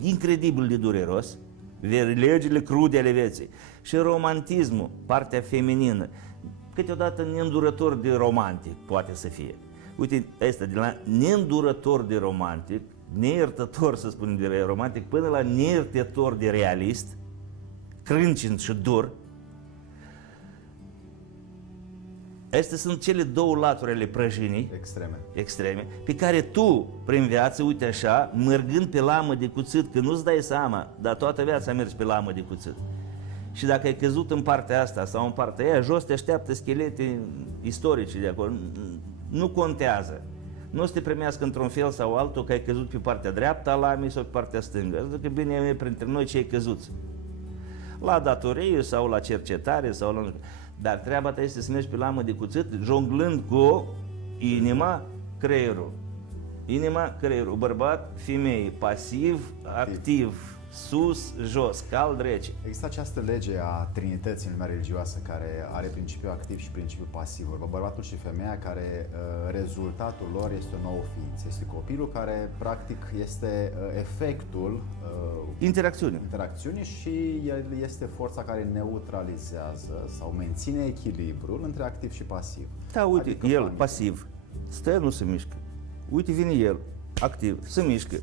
incredibil de dureros, legile crude ale vieții, și romantismul, partea feminină, câteodată neîndurător de romantic poate să fie. Uite, ăsta, de la neîndurător de romantic, neiertător să spunem de romantic, până la neiertător de realist, crâncin și dur. Astea sunt cele două laturi ale prăjinii extreme, pe care tu, prin viață, uite așa, mergând pe lamă de cuțit, că nu-ți dai seama, dar toată viața mergi pe lamă de cuțit. Și dacă ai căzut în partea asta sau în partea aia, jos te așteaptă schelete istorice de acolo. Nu contează. Nu o să te primească într-un fel sau altul că ai căzut pe partea dreaptă a lamei sau pe partea stângă. Adică bine e printre noi cei căzuți. La datorie sau la cercetare sau la... Dar treaba ta este să mergi pe lamă de cuțit, jonglând cu inima, creierul. Inima, creierul, bărbat, femeie, pasiv, activ, sus, jos, cald, rece. Există această lege a Trinității în lumea religioasă care are principiul activ și principiul pasiv. Bărbatul și femeia care rezultatul lor este o nouă ființă. Este copilul care practic este efectul interacțiunii și el este forța care neutralizează sau menține echilibrul între activ și pasiv. Da, uite, adică el pasiv, stă, nu se mișcă. Uite, vine el, activ, se mișcă.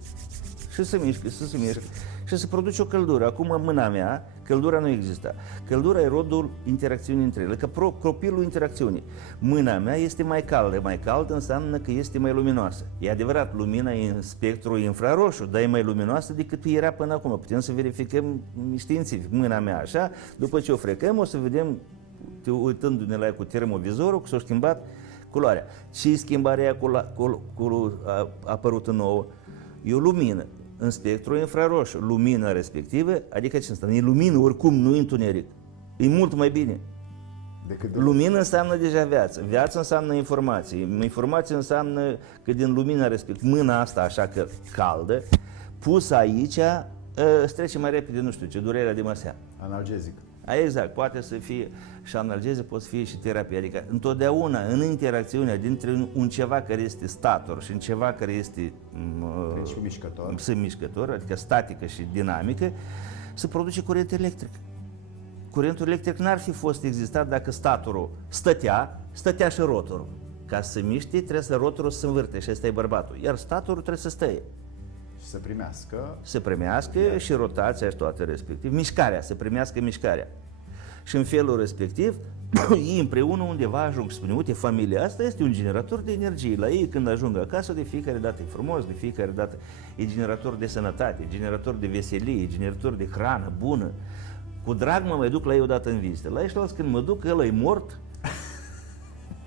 Și se mișcă, se mișcă. Și se produce o căldură. Acum în mâna mea, căldura nu există. Căldura e rodul interacțiunii între ele, că copilul interacțiunii. Mâna mea este mai caldă. Mai caldă înseamnă că este mai luminoasă. E adevărat, lumina e în spectrul infraroșu, dar e mai luminoasă decât era până acum. Putem să verificăm științific. Mâna mea așa, după ce o frecăm, o să vedem, uitându-ne la ea cu termovizorul, că s-a schimbat culoarea. Ce schimbarea a apărut nouă? E o lumină în spectrul infraroșu. Lumina respectivă, adică ce înseamnă? E lumină, oricum nu e întuneric. E mult mai bine. Lumină înseamnă deja viață. Viață înseamnă informație. Informație înseamnă că din lumina respectivă, mâna asta așa că caldă, pusă aici, îți trece mai repede, nu știu ce, durerea de măsea. Analgezic. Exact, poate să fie și analgezic, poate să fie și terapie. Adică întotdeauna în interacțiunea dintre un ceva care este stator și un ceva care este mișcător, adică statică și dinamică, se produce curent electric. Curentul electric n-ar fi fost existat dacă statorul stătea și rotorul. Ca să se miște, trebuie să rotorul să se învârte și ăsta e bărbatul. Iar statorul trebuie să stea. Și să primească. Să primească și rotația și toate respectiv. Mișcarea, să primească mișcarea. Și în felul respectiv, ei împreună undeva ajung, spune, uite, familia asta este un generator de energie. La ei când ajung acasă, de fiecare dată e frumos, de fiecare dată e generator de sănătate, generator de veselie, generator de hrană bună. Cu drag mă mai duc la ei odată în vizită. La ăștia când mă duc, ăla e mort,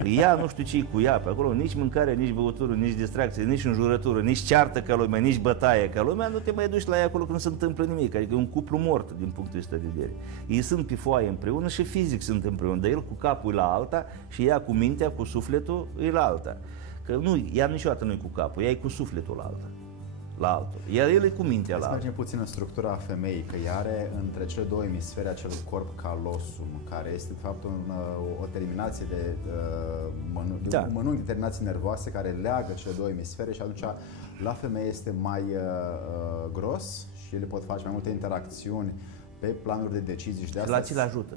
ea nu știu ce-i cu ea pe acolo, nici mâncare, nici băutură, nici distracție, nici înjurătură, nici ceartă ca lumea, nici bătaie ca lumea, nu te mai duci la ea acolo când nu se întâmplă nimic, adică e un cuplu mort din punctul ăsta de vedere. Ei sunt pe foaie împreună și fizic sunt împreună, dar el cu capul e la alta și ea cu mintea, cu sufletul e la alta. Că nu, ea niciodată nu e cu capul, ea e cu sufletul la alta. La altul. Iar el e cu mintea la altul. Să mergem puțin în structura femeii, că ea are între cele două emisfere acel corp calosum, care este de fapt o terminație de un mănunchi de terminații nervoase care leagă cele două emisfere și atunci la femeie este mai gros și ele pot face mai multe interacțiuni pe planuri de decizii și de asta. La ce le ajută?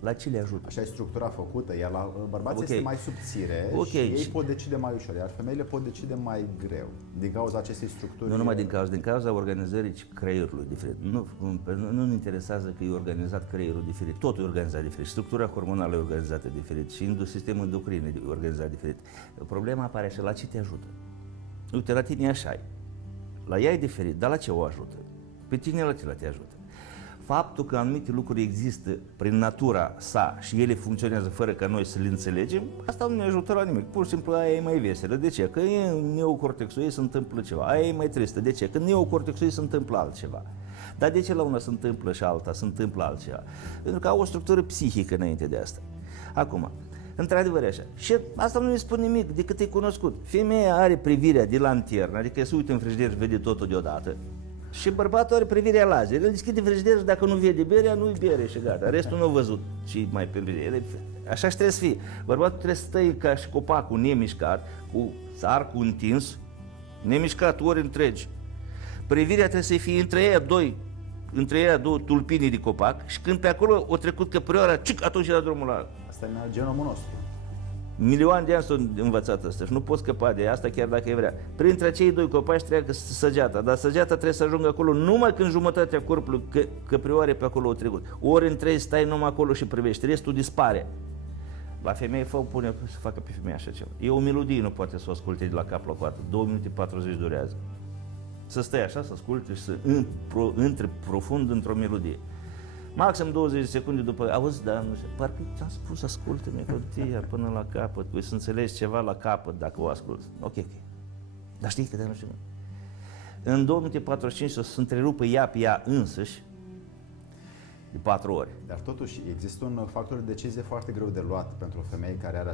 La ce le ajută? Așa e structura făcută, iar la bărbați Ok. este mai subțire Ok. și ei pot decide mai ușor, iar femeile pot decide mai greu, din cauza acestei structuri. Nu numai din cauza organizării creierului diferit. Nu interesează că e organizat creierul diferit. Totul e organizat diferit. Structura hormonală e organizată diferit și sistemul endocrin e organizat diferit. Problema apare și la ce te ajută. Uite, la tine e așa, la ea e diferit, dar la ce o ajută? Pe tine la ce te ajută? Faptul că anumite lucruri există prin natura sa și ele funcționează fără ca noi să le înțelegem, asta nu ne ajută la nimic. Pur și simplu aia e mai veselă. De ce? Că în neocortexul ei se întâmplă ceva. Aia e mai tristă. De ce? Că în neocortexul ei se întâmplă altceva. Dar de ce la una se întâmplă și alta se întâmplă altceva? Pentru că au o structură psihică înainte de asta. Acum, într-adevăr așa. Și asta nu ne spune nimic decât e cunoscut. Femeia are privirea de lanternă, adică se uită în frigider și vede totul deodată. Și bărbatul are privirea laser. El deschide frigiderul și dacă nu vede berea, nu-i bere și gata. Restul nu a văzut și mai pe frigider. Așa și trebuie să fie. Bărbatul trebuie să stai ca și copacul nemișcat, cu arcul întins, nemișcat ori întregi. Privirea trebuie să fie între ei două tulpini de copac și când pe acolo o trecut căprioara, cic, atunci era drumul la... Asta e în genomul nostru. Milioane de ani s-au învățat asta și nu poți scăpa de asta chiar dacă e vrea. Printre acei doi copaci treacă săgeata, dar săgeata trebuie să ajungă acolo numai când jumătatea corpului căprioare pe acolo o trecut. Ori între ei stai numai acolo și privești, restul dispare. La femeie pune să facă pe femeie așa ceva. E o melodie, nu poate să o asculte de la cap la coadă. 2 minute 40 durează. Să stai așa, să asculte și să intre profund într-o melodie. Maxim 20 de secunde după, auzi, da, nu știu, parcă ți-am spus, ascultă melodia până la capăt, voi să înțelegi ceva la capăt dacă o asculți. Ok. Dar știi că de nu știu. În 2045 o să se întrerupă ea pe ea însăși de 4 ori. Dar totuși există un factor de decizie foarte greu de luat pentru o femeie care are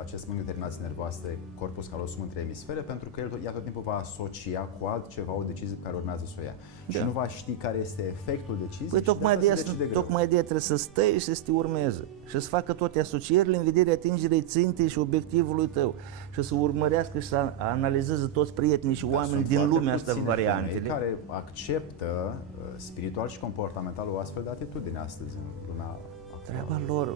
acest mângâi de terminații nervoase, corpus callosum între emisfere, pentru că ea tot timpul va asocia cu altceva o decizie pe care urmează să o ia. Da. Și nu va ști care este efectul deciziei. Păi tocmai de aia trebuie să stai și să te urmeze și să facă toate asocierile în vederea atingerii țintei și obiectivului tău și să urmărească și să analizeze toți prietenii și oamenii din lumea asta variantele. Care acceptă spiritual și comportamental o astfel de atitudine astăzi în luna. Treaba lor,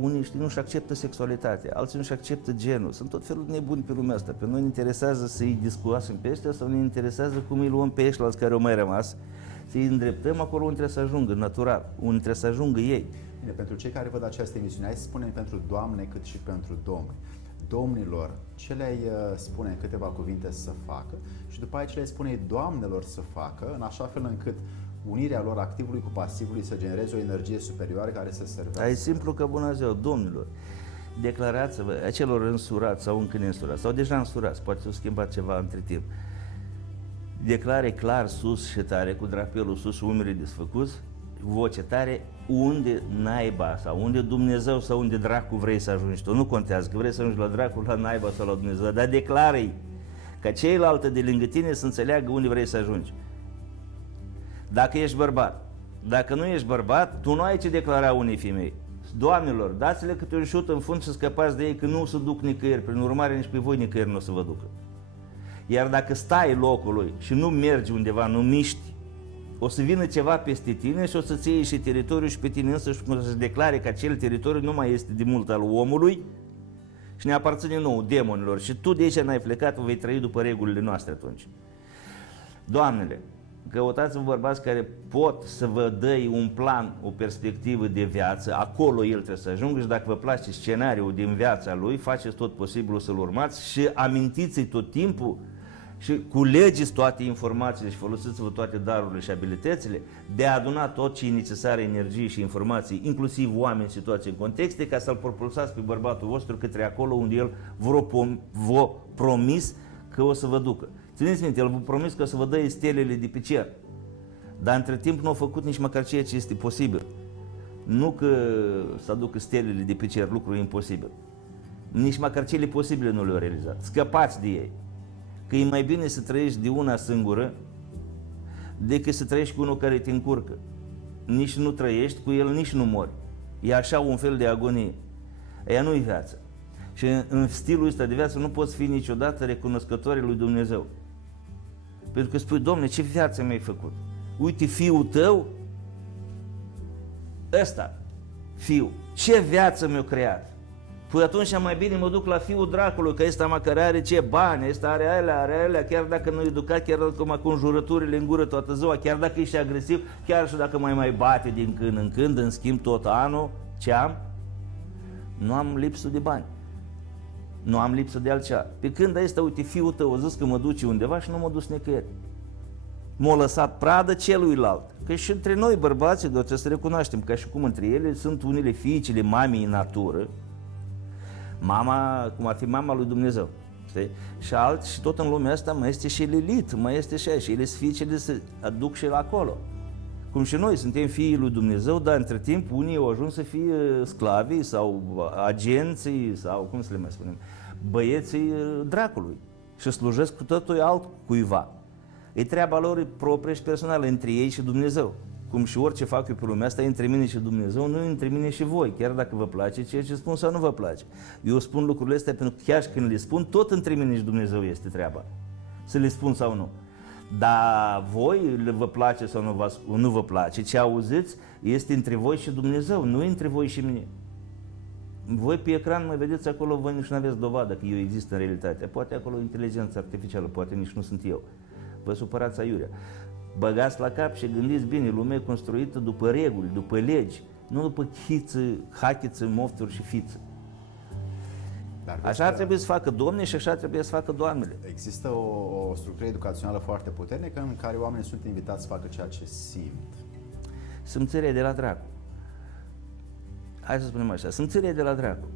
unii nu-și acceptă sexualitatea, alții nu-și acceptă genul. Sunt tot felul de nebuni pe lumea asta. Pe noi ne interesează să-i discuasem pe ăștia sau ne interesează cum îi luăm pe ăștilalți care au mai rămas, să-i îndreptăm acolo unde trebuie să ajungă, natural, unde trebuie să ajungă ei. Bine, pentru cei care văd această emisiune, hai să spunem pentru doamne cât și pentru domni. Domnilor, ce le-ai spune în câteva cuvinte să facă și după aceea ce le-ai spune doamnelor să facă, în așa fel încât unirea lor activului cu pasivului să genereze o energie superioară care să servească. E simplu ca bună ziua, domnilor, declarați-vă acelor însurați sau încă neînsurați sau deja însurați, poate s-a schimbat ceva între timp. Declare clar, sus și tare, cu drapelul sus, umerii desfăcuți, voce tare, unde naiba sau unde Dumnezeu sau unde dracu vrei să ajungi tu. Nu contează că vrei să ajungi la dracu, la naiba sau la Dumnezeu, dar declară-i ca ceilalți de lângă tine să înțeleagă unde vrei să ajungi. Dacă ești bărbat, dacă nu ești bărbat, tu nu ai ce declara unei femei. Doamnelor, dați-le câte un șut în fund și scăpați de ei că nu se duc nicăieri, prin urmare nici pe voi nicăieri nu o să vă ducă. Iar dacă stai locului și nu mergi undeva, nu miști, o să vină ceva peste tine și o să-ți iei și teritoriul și pe tine însăși o să-și declare că acel teritoriu nu mai este de mult al omului și ne aparține nouă, demonilor. Și tu de aici n-ai plecat, vei trăi după regulile noastre atunci. Doamnele, căutați-vă bărbați care pot să vă dăi un plan, o perspectivă de viață, acolo el trebuie să ajungă și dacă vă place scenariul din viața lui, faceți tot posibilul să-l urmați și amintiți-i tot timpul și culegeți toate informațiile și folosiți-vă toate darurile și abilitățile de a aduna tot ce e necesară energie și informații, inclusiv oameni, situații, în contexte, ca să-l propulsați pe bărbatul vostru către acolo unde el v-a promis că o să vă ducă. Țineți minte, el v-a promis că o să vă dă stelele de pe cer, dar între timp nu a făcut nici măcar ceea ce este posibil. Nu că să aducă stelele de pe cer, lucru imposibil. Nici măcar cele posibile nu le-au realizat. Scăpați de ei. Că e mai bine să trăiești de una singură decât să trăiești cu unul care te încurcă. Nici nu trăiești cu el, nici nu mori. E așa un fel de agonie. Ea nu-i viață. Și în stilul ăsta de viață nu poți fi niciodată recunoscătoare lui Dumnezeu. Pentru că spui, Dom'le, ce viață mi-ai făcut? Uite, fiul tău, ăsta, fiu. Ce viață mi-a creat? Păi atunci mai bine mă duc la fiul dracului, că ăsta mă care are ce bani, ăsta are alea, chiar dacă nu-i educat, chiar dacă mă cu înjurăturile în gură toată ziua, chiar dacă e și agresiv, chiar și dacă mai bate din când în când, în schimb tot anul, ce am? Nu am lipsă de bani. Nu am lipsă de altceva. Pe când ăsta, uite, fiul tău a zis că mă duce undeva și nu mă duc nicăieri. M-a lăsat pradă celuilalt. Că și între noi, bărbații, trebuie să recunoaștem, ca și cum între ele sunt unele fiicele mamei în natură, mama, cum ar fi mama lui Dumnezeu. Știi? Și tot în lumea asta mai este și Lilith, mai este și aia, și ele sunt fiicele se aduc și la acolo. Cum și noi suntem fiii lui Dumnezeu, dar între timp unii au ajuns să fie sclavii sau agenții sau, cum să le mai spunem, băieții dracului și slujesc cu totul alt cuiva. E treaba lor proprie și personală între ei și Dumnezeu. Cum și orice fac eu pe lumea asta, e între mine și Dumnezeu, nu e între mine și voi, chiar dacă vă place ceea ce spun sau nu vă place. Eu spun lucrurile astea pentru că chiar și când le spun, tot între mine și Dumnezeu este treaba. Să le spun sau nu. Dar voi vă place sau nu vă place, ce auziți este între voi și Dumnezeu, nu e între voi și mine. Voi pe ecran mă vedeți acolo, voi nici nu aveți dovadă că eu exist în realitate. Poate acolo inteligență artificială, poate nici nu sunt eu. Vă supărați aiurea. Băgați la cap și gândiți bine, lumea e construită după reguli, după legi, nu după chiță, hachiță, mofturi și fiță. Așa ar trebui să facă domnii și așa trebuie să facă doamnele. Există o structură educațională foarte puternică în care oamenii sunt invitați să facă ceea ce simt. Simțirea de la dracu. Hai să spunem așa, simțirea de la dracu.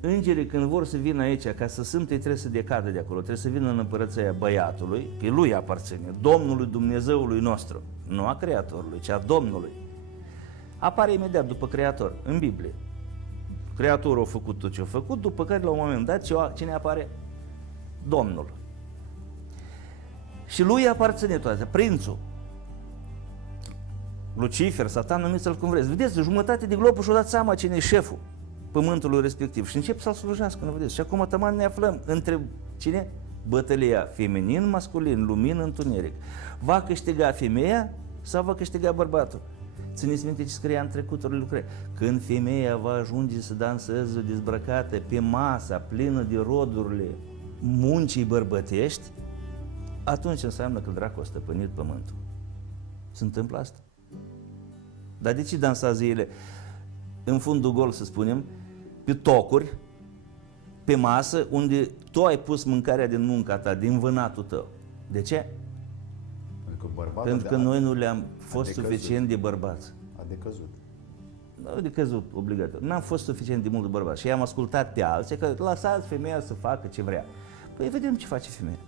Îngerii când vor să vină aici, ca să simte, trebuie să decadă de acolo, trebuie să vină în împărăția băiatului, că lui aparține, Domnului Dumnezeului nostru, nu a Creatorului, ci a Domnului. Apare imediat după Creator, în Biblie. Creatorul a făcut tot ce a făcut, după care la un moment dat cine apare? Domnul. Și lui aparține toate, prințul. Lucifer, Satan, numiți-l cum vreți. Vedeți, jumătate de glob și-o dat seama cine e șeful pământului respectiv și încep să-l slujească, nu vedeți? Și acum tăman ne aflăm între cine? Bătălia feminin-masculin, lumină-întuneric. Va câștiga femeia sau va câștiga bărbatul? Țineți minte ce scria în trecutul lucrări. Când femeia va ajunge să danseze dezbrăcată pe masa plină de rodurile muncii bărbătești, atunci înseamnă că dracul a stăpânit pământul. Se întâmplă asta. Dar de ce dansează ele în fundul gol, să spunem, pe tocuri, pe masă, unde tu ai pus mâncarea din munca ta, din vânatul tău? De ce? Pentru că noi nu le-am fost suficient de bărbați. A decăzut. Nu a decăzut obligatoriu. N-am fost suficient de mult de bărbați. Și am ascultat pe alții că lăsați femeia să facă ce vrea. Păi vedem ce face femeia.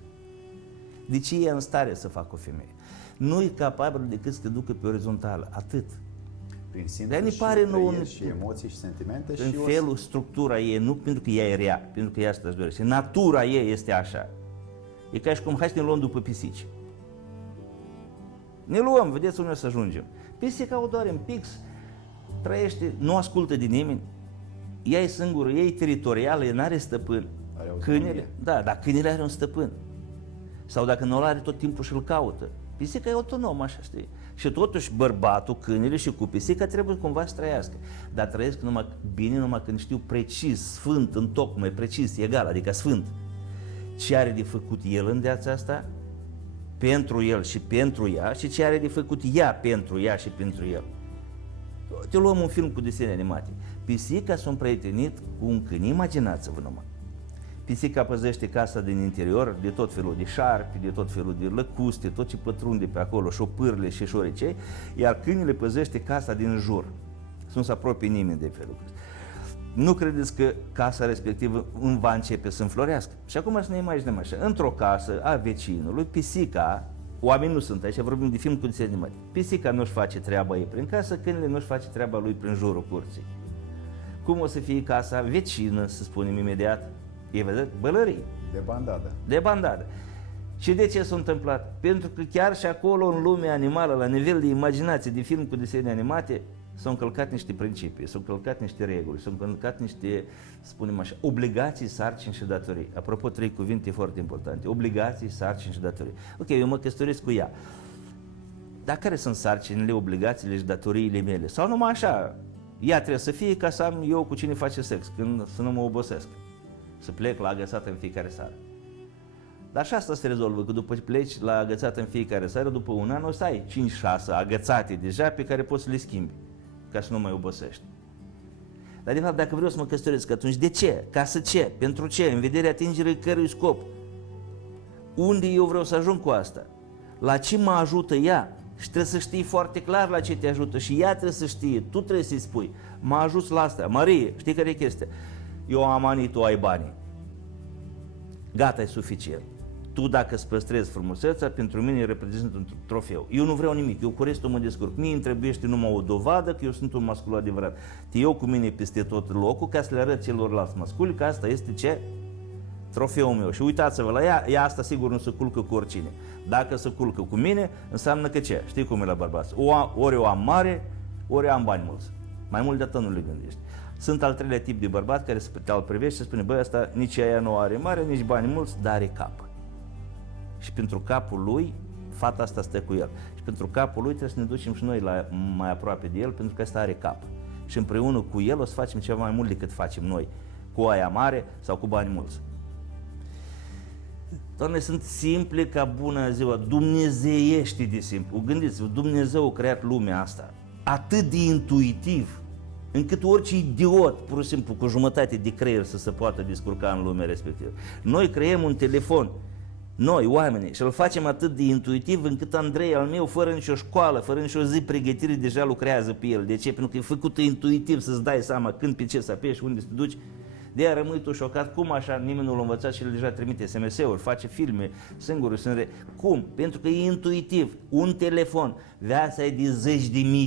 De ce e în stare să facă o femeie? Nu e capabil decât să te ducă pe orizontală. Atât. Prin simțuri și trăiri și emoții și sentimente. În felul, structura ei, nu pentru că ea e rea, pentru că ea asta își dorește. Natura ei este așa. E ca și cum hai să ne luăm după pisici. Ne luăm, vedeți unde o să ajungem. Pisica o doare în pix, trăiește, nu ascultă de nimeni. Ea e singură, ea e teritorială, ea n-are stăpân. Câinele, da, dar câinele are un stăpân. Sau dacă nu-l are, tot timpul și-l caută. Pisica e autonomă, așa știi. Și totuși bărbatul, câinele și cu pisica trebuie cumva să trăiască. Dar trăiesc numai când știu precis, sfânt, întocmai, precis, egal, adică sfânt. Ce are de făcut el în viața asta? Pentru el și pentru ea, și ce are de făcut ea pentru ea și pentru el. Te luăm un film cu desene animate. Pisica s-a împrietenit cu un câine, imaginați-vă numai. Pisica păzește casa din interior de tot felul de șarpi, de tot felul de lăcuste, tot ce pătrunde pe acolo, șopârle și șoricei, iar câinele păzește casa din jur. Nu se apropie nimeni de felul ăsta. Nu credeți că casa respectivă îmi va începe să înflorească? Și acum să ne imaginăm așa, într-o casă a vecinului, pisica, oamenii nu sunt aici, vorbim de film cu desene animate, pisica nu-și face treaba ei prin casă, câinele nu-și face treaba lui prin jurul curții. Cum o să fie casa vecină, să spunem imediat? E, vedeți, bălării. De bandadă. De bandadă. Și de ce s-a întâmplat? Pentru că chiar și acolo, în lumea animală, la nivel de imaginație, de film cu desene animate, s-au încălcat niște principii, s-au încălcat niște reguli, s-au încălcat niște, spunem așa, obligații, sarcini și datorii. Apropo, 3 cuvinte foarte importante. Obligații, sarcini și datorii. Ok, eu mă căsătoresc cu ea. dar care sunt sarcinile, obligațiile și datoriile mele? Sau numai așa, ea trebuie să fie ca să am eu cu cine face sex, când să nu mă obosesc, să plec la agățată în fiecare seară. Dar și asta se rezolvă, că după ce pleci la agățată în fiecare seară, după un an o să ai 5-6 agățate deja pe care poți să le schimbi, ca să nu mai obosești. Dar de fapt, dacă vreau să mă căsătoresc, atunci de ce? Ca să ce? Pentru ce? În vederea atingerii cărui scop? Unde eu vreau să ajung cu asta? La ce mă ajută ea? Și trebuie să știi foarte clar la ce te ajută și ea trebuie să știe, tu trebuie să-i spui, mă ajuți la asta. Marie, știi care e chestia? Eu am ani, tu ai banii. Gata, e suficient. Tu dacă îți păstrezi frumusețea, pentru mine reprezintă un trofeu. Eu nu vreau nimic, eu cu restul mă descurc. Mie îmi trebuiește numai o dovadă că eu sunt un mascul adevărat. Te iau cu mine peste tot locul ca să le arăt celorlalți masculi că asta este ce? Trofeul meu. Și uitați-vă la ea asta sigur nu se culcă cu oricine. Dacă se culcă cu mine, înseamnă că ce? Știi cum e la bărbați? Ori o am mare, ori am bani mulți. Mai mult de atât nu le gândești. Sunt al treilea tip de bărbat care te-l privește și spune, băi, asta nici aia nu are mare, nici bani mulți, dar are cap. Și pentru capul lui, fata asta stă cu el. Și pentru capul lui trebuie să ne ducem și noi mai aproape de el, pentru că ăsta are cap. Și împreună cu el o să facem ceva mai mult decât facem noi, cu aia mare sau cu bani mulți. Doamne, sunt simple ca bună ziua, dumnezeiește de simplu. Gândiți-vă, Dumnezeu a creat lumea asta atât de intuitiv, încât orice idiot, pur și simplu, cu jumătate de creier să se poată descurca în lumea respectivă. Noi creăm un telefon, noi, oamenii, și îl facem atât de intuitiv încât Andrei al meu, fără nicio școală, fără nicio zi pregătire, deja lucrează pe el. De ce? Pentru că e făcut intuitiv să-ți dai seama când, pe ce să apeși, unde să te duci. De-aia rămâi tu șocat, cum așa nimeni nu l-a învățat și el deja trimite SMS-uri, face filme singuri. Cum? Pentru că e intuitiv. Un telefon, viața e de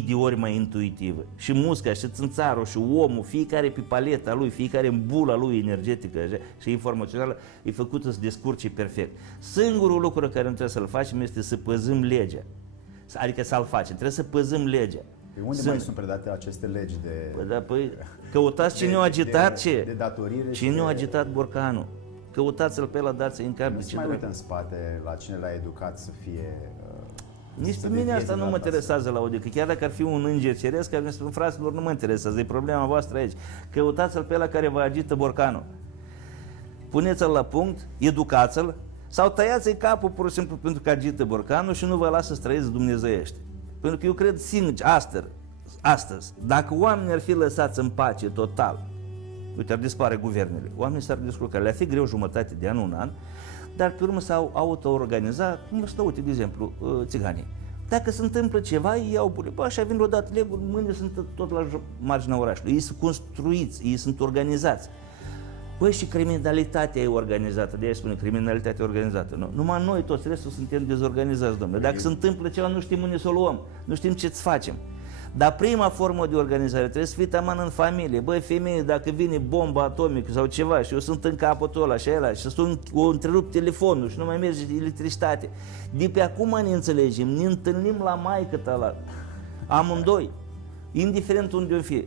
10.000 de ori mai intuitivă. Și musca, și țânțarul, și omul, fiecare pe paleta lui, fiecare în bula lui energetică și informațională, e făcută să descurce perfect. Singurul lucru care nu trebuie să-l facem este să păzim legea. Adică să-l facem, trebuie să păzim legea. Unde mai sunt predate aceste legi de... Păi, căutați cine a agitat ce? De datorire. Cine a agitat borcanul? Căutați-l pe ăla, dați-i în cap. Nu se mai uită în spate la cine l-a educat să fie... Nici pe mine asta nu mă interesează la audio, că chiar dacă ar fi un înger ceresc, care ne spun, fraților, nu mă interesează, e problema voastră aici. Căutați-l pe ăla care vă agită borcanul. Puneți-l la punct, educați-l, sau tăiați-i capul pur și simplu pentru că agită borcanul și nu vă lasă să trăiți dumnezeiește. Pentru că eu cred sincer, astăzi, dacă oamenii ar fi lăsați în pace total, uite, ar dispare guvernele, oamenii s-ar descurca, le-ar fi greu jumătate de an, un an, dar pe urmă s-au auto-organizat, cum să uite, de exemplu, țiganii. Dacă se întâmplă ceva, ei iau bune, bă, așa vin odată leguri, mâine sunt tot la marginea orașului, ei sunt construiți, ei sunt organizați. Băi, și criminalitatea e organizată, de-aia spune criminalitatea organizată. Nu? Numai noi toți restul suntem dezorganizați, domnule. Dacă se întâmplă ceva, nu știm unde să o luăm, nu știm ce-ți facem. Dar prima formă de organizare trebuie să fii taman în familie. Băi, femeie, dacă vine bomba atomică sau ceva și eu sunt în capătul ăla și ăla și o întrerup telefonul și nu mai merge electricitate, de pe acum ne înțelegem, ne întâlnim la maică-ta la amândoi, indiferent unde o fi.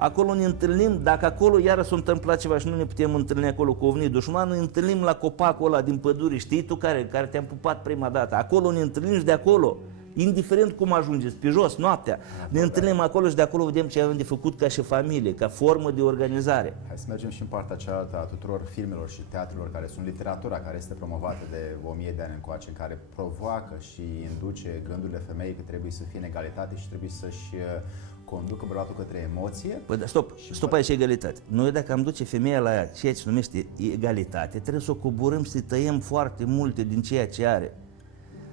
Acolo ne întâlnim, dacă acolo iară s-a întâmplat ceva și nu ne putem întâlni acolo cu ovnii dușman, ne întâlnim la copacul ăla din pădure, știi tu care te-am pupat prima dată, acolo ne întâlnim și de acolo, indiferent cum ajungeți, pe jos, noaptea, ne întâlnim acolo și de acolo vedem ce avem de făcut ca și familie, ca formă de organizare. Hai să mergem și în partea cealaltă a tuturor filmelor și teatrelor care sunt literatura care este promovată de 1000 de ani încoace, care provoacă și induce gândurile femeii că trebuie să fie în egalitate și trebuie să-și conducă bărbatul către emoție. Păi, stop aici, egalitate. Noi dacă am duce femeia la ceea ce se numește egalitate, trebuie să o coborâm și să tăiem foarte multe din ceea ce are.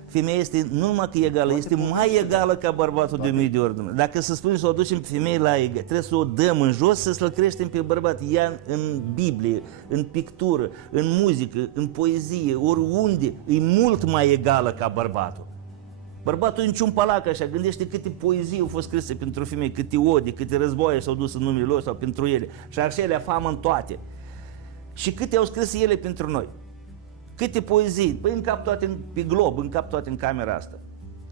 Femeia este nu numai că e egală, este mai egală ca bărbatul de 1000 de ori. Dacă să spunem să o ducem pe femeie la egal, trebuie să o dăm în jos, să-l creștem pe bărbat. Ea în Biblie, în pictură, în muzică, în poezie, oriunde, e mult mai egală ca bărbatul. Bărbatul e niciun palac așa, gândește câte poezii au fost scrise pentru femei, câte ode, câte războaie s-au dus în numele lor sau pentru ele. Și acelea famă în toate. Și câte au scris ele pentru noi. Câte poezii, păi încap toate pe glob, încap toate în camera asta.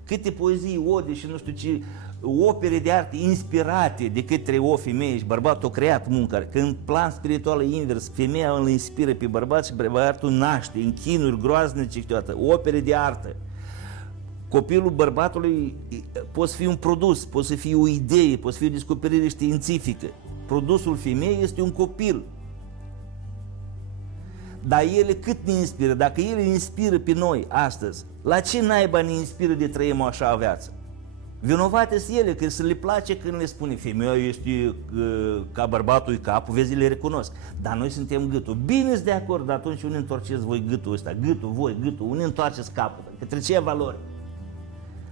Câte poezii, ode și nu știu ce, opere de artă inspirate de către o femeie și bărbatul a creat munca. Că în plan spiritual e invers, femeia îl inspiră pe bărbat și bărbatul naște în chinuri groaznice câteodată, opere de artă. Copilul bărbatului poate fi un produs, poate să fie o idee, poate să fie o descoperire științifică. Produsul femeii este un copil. Dar ele cât ne inspiră? Dacă ele ne inspiră pe noi astăzi, la ce naiba ne inspiră de trăim așa viață? Vinovate sunt ele, că să le place când le spune femeia este ca bărbatul capul, vezi, le recunosc. Dar noi suntem gâtul. Bine-s de acord, dar atunci unde întorceți voi gâtul ăsta? Gâtul, unde întoarceți capul? Către ce valori?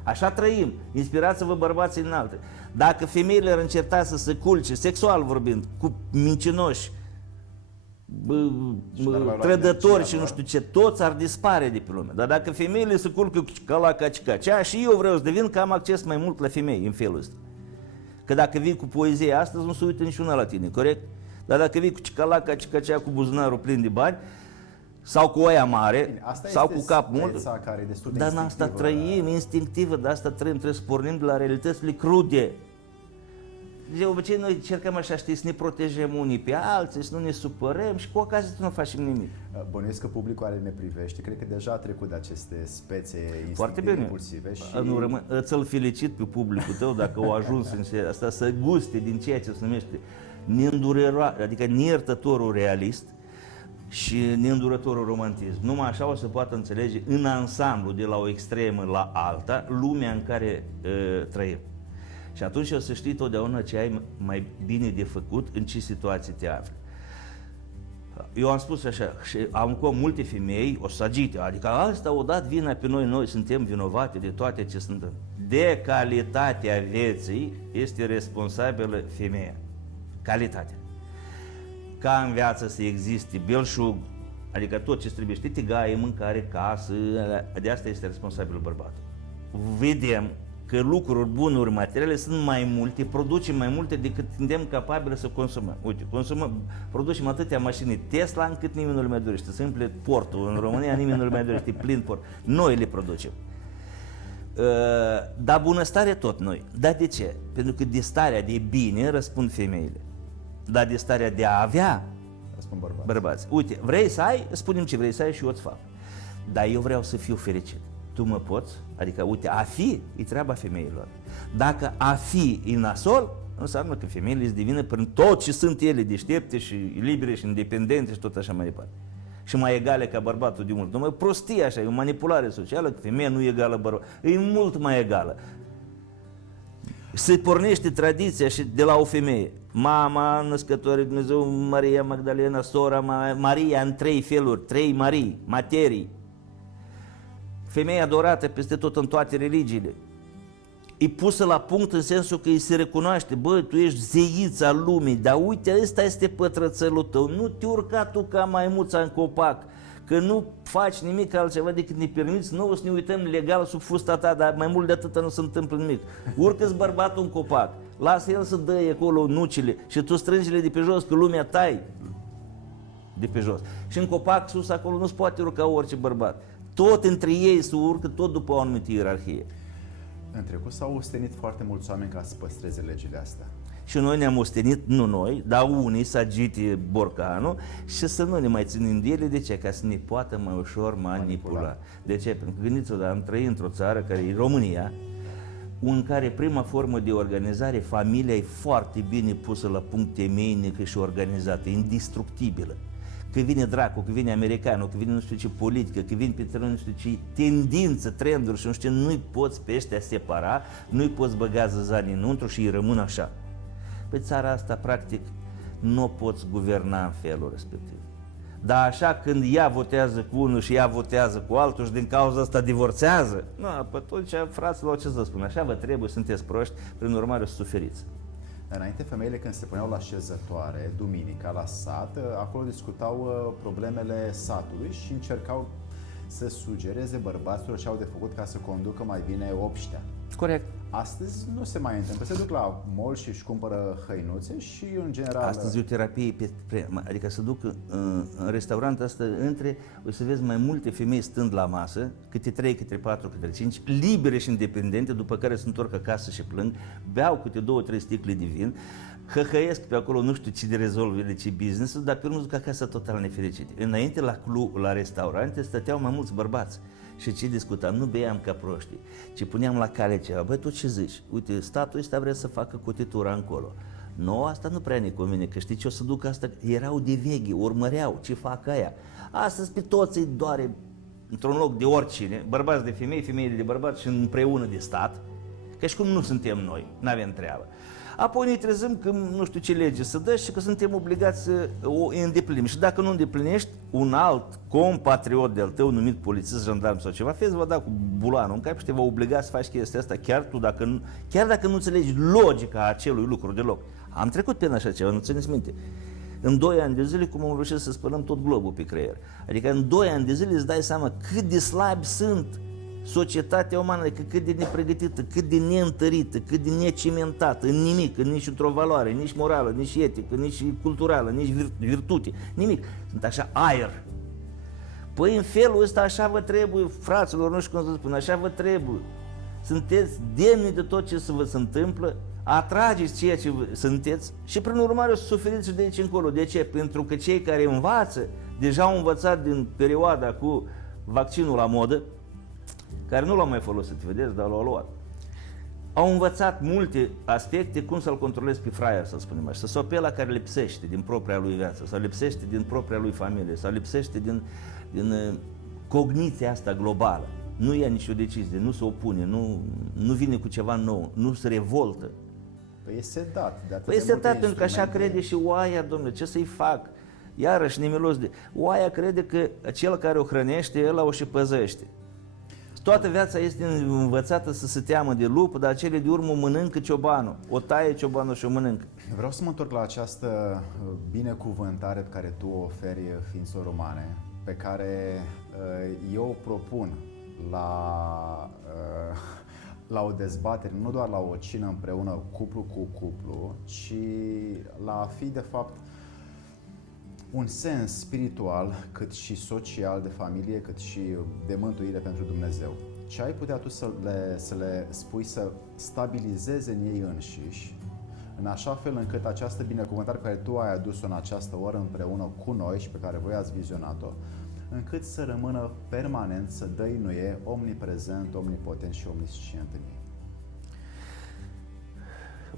Așa trăim. Inspirați-vă bărbații înalte. Dacă femeile ar încerca să se culce, sexual vorbind, cu mincinoși, trădători și nu știu ce, toți ar dispare de pe lume. Dar dacă femeile se culcă ca la cacicacea, și eu vreau să devin că am acces mai mult la femei în felul ăsta. Că dacă vii cu poezie astăzi, nu se uită niciuna la tine, corect? Dar dacă vii cu cicalaca, cicacea, cu buzunarul plin de bani, sau cu oia mare, bine, sau cu cap mult, care e destul de dar în asta trăim, instinctivă, de asta trăim, trebuie să pornim de la realitățile crude. De obicei noi încercăm așa, știi, să ne protejăm unii pe alții, să nu ne supărăm și cu ocazia să nu facem nimic. Bănuiesc că publicul care ne privește, cred că deja a trecut de aceste spețe foarte bine, impulsive și... Îți-l felicit pe publicul tău dacă au ajuns în asta să guste din ceea ce se numește adică neiertătorul realist și neîndurătorul romantism. Numai așa o să poată înțelege în ansamblu, de la o extremă la alta, lumea în care trăim. Și atunci o să știi totdeauna ce ai mai bine de făcut, în ce situații te afli. Eu am spus așa, și am cu multe femei, o sagite, adică asta o dat vina pe noi suntem vinovate de toate ce se întâmplă. De calitatea vieții este responsabilă femeia. Calitatea. Ca în viață să existe belșug, adică tot ce trebuie, știi, tigaie, mâncare, casă, de asta este responsabil bărbatul. Vedem că lucruri, bunuri, materiale sunt mai multe, producem mai multe decât suntem capabili să consumăm. Uite, producem atâtea mașini Tesla încât nimeni nu le mai dorește. Se umple portul în România, nimeni nu le mai dorește, plin port. Noi le producem. Dar bunăstare tot noi. Dar de ce? Pentru că de starea de bine răspund femeile. Dar de starea de a avea răspund bărbați. Uite, vrei să ai? Spune-mi ce vrei să ai și eu îți fac. Dar eu vreau să fiu fericit. Tu mă poți? Adică, uite, a fi e treaba femeilor. Dacă a fi e nasol, înseamnă că femeile îți devină prin tot ce sunt ele, deștepte și libere și independente și tot așa mai departe. Și mai egale ca bărbatul de mult. Numai prostie așa, e o manipulare socială, că femeia nu e egală bărbat. E mult mai egală. Se pornește tradiția și de la o femeie. Mama, născătoare Dumnezeu, Maria Magdalena, sora Maria în 3 feluri, 3 Marii, materii. Femeia adorată peste tot în toate religiile. E pusă la punct în sensul că îi se recunoaște, bă, tu ești zeița lumii, dar uite, ăsta este pătrățelul tău, nu te urca tu ca maimuța în copac, că nu faci nimic altceva decât ne permiți nouă să ne uităm legal sub fusta ta, dar mai mult de atât nu se întâmplă nimic. Urcă-ți bărbatul în copac, lasă el să dă acolo nucile și tu strângi-le de pe jos, că lumea tai de pe jos. Și în copac sus acolo nu se poate urca orice bărbat. Tot între ei se urcă, tot după o anumită ierarhie. În trecut s-au ostenit foarte mulți oameni ca să păstreze legile astea. Și noi ne-am ostenit, nu noi, dar unii să agite borcanul și să nu ne mai ținem de ele. De ce? Ca să ne poată mai ușor manipula. De ce? Pentru că gândiți-vă, dar am trăit într-o țară care e România, în care prima formă de organizare, familia e foarte bine pusă la punct temeinică și organizată, indestructibilă. Că vine dracu, că vine americanul, că vine nu știu ce politică, că vine pe nu știu ce tendință, trenduri și nu știu ce, nu-i poți pe ăștia separa, nu-i poți băga zăzanii înăuntru și îi rămân așa. Pe țara asta, practic, nu o poți guverna în felul respectiv. Dar așa când ea votează cu unul și ea votează cu altul și din cauza asta divorțează, nu, pe atunci, fraților, ce să spun, așa vă trebuie, sunteți proști, prin urmare o să suferiți. Înainte, femeile când se puneau la șezătoare, duminica, la sat, acolo discutau problemele satului și încercau să sugereze bărbaților ce au de făcut ca să conducă mai bine obștea. Corect. Astăzi nu se mai întâmplă. Se duc la mall și își cumpără hăinuțe și, în general... Astăzi e o terapie, adică să duc în restaurant ăsta, o să vezi mai multe femei stând la masă, câte 3, câte 4, câte 5, libere și independente, după care se întorc acasă și plâng, beau câte 2-3 sticle de vin, hăhăiesc pe acolo, nu știu ce de rezolvă de ce business-ul, dar pe urmă duc acasă total nefericite. Înainte la restaurante stăteau mai mulți bărbați și ce discutam, nu beam ca proștii, ci puneam la cale ceva, băi, tu ce zici? Uite, statul ăsta vrea să facă cotitura încolo. No, asta nu prea ne convine, că știi ce o să duc asta? Erau de veche, urmăreau ce fac aia. Astăzi pe toți îi doare într-un loc de oricine, bărbați de femei, femei de bărbați și împreună de stat, ca și cum nu suntem noi, n-avem treabă. Apoi ne trezim că nu știu ce lege să dă și că suntem obligați să o îndeplinim. Și dacă nu îndeplinești, un alt compatriot de-al tău, numit polițist, jandarm sau ceva, fie va da cu bulanul în cap și te va obliga să faci chestia asta, chiar dacă nu înțelegi logica acelui lucru deloc. Am trecut pe așa ceva, nu țineți minte. În 2 ani de zile, cum am reușit să spălăm tot globul pe creier. Adică în 2 ani de zile îți dai seama cât de slabi sunt societatea umană, cât de nepregătită, cât de neîntărită, cât de necimentată, în nimic, în nici într-o valoare, nici morală, nici etică, nici culturală, nici virtute, nimic. Sunt așa aer. Păi în felul ăsta așa vă trebuie, fraților, nu știu cum să spun, așa vă trebuie. Sunteți demni de tot ce să vă se întâmplă, atrageți ceea ce sunteți și prin urmare o să suferiți de aici încolo. De ce? Pentru că cei care învață, deja au învățat din perioada cu vaccinul la modă, care nu l-au mai folosit, vedeți, dar l-au luat. Au învățat multe aspecte, cum să-l controlezi pe fraier, să spunem așa, sau pe ăla care lipsește din propria lui viață, sau lipsește din propria lui familie, sau lipsește din cogniția asta globală. Nu ia nicio decizie, nu se opune, nu vine cu ceva nou, nu se revoltă. Păi e sedat. Păi e sedat pentru că așa crede și oaia, domnule, ce să-i fac? Iarăși nemilos de... Oaia crede că cel care o hrănește, ăla o și păzește. Toată viața este învățată să se teamă de lup, dar cele de urmă o mănâncă ciobanul. O taie ciobanul și o mănâncă. Vreau să mă întorc la această binecuvântare pe care tu o oferi ființelor umane, pe care eu o propun la o dezbatere, nu doar la o cină împreună, cuplu cu cuplu, ci la a fi de fapt un sens spiritual, cât și social de familie, cât și de mântuire pentru Dumnezeu. Ce ai putea tu să le spui să stabilizeze în ei înșiși, în așa fel încât această binecuvântare pe care tu ai adus-o în această oră împreună cu noi și pe care voi ați vizionat-o, încât să rămână permanent, să dăinuie omniprezent, omnipotent și omniscient în ei.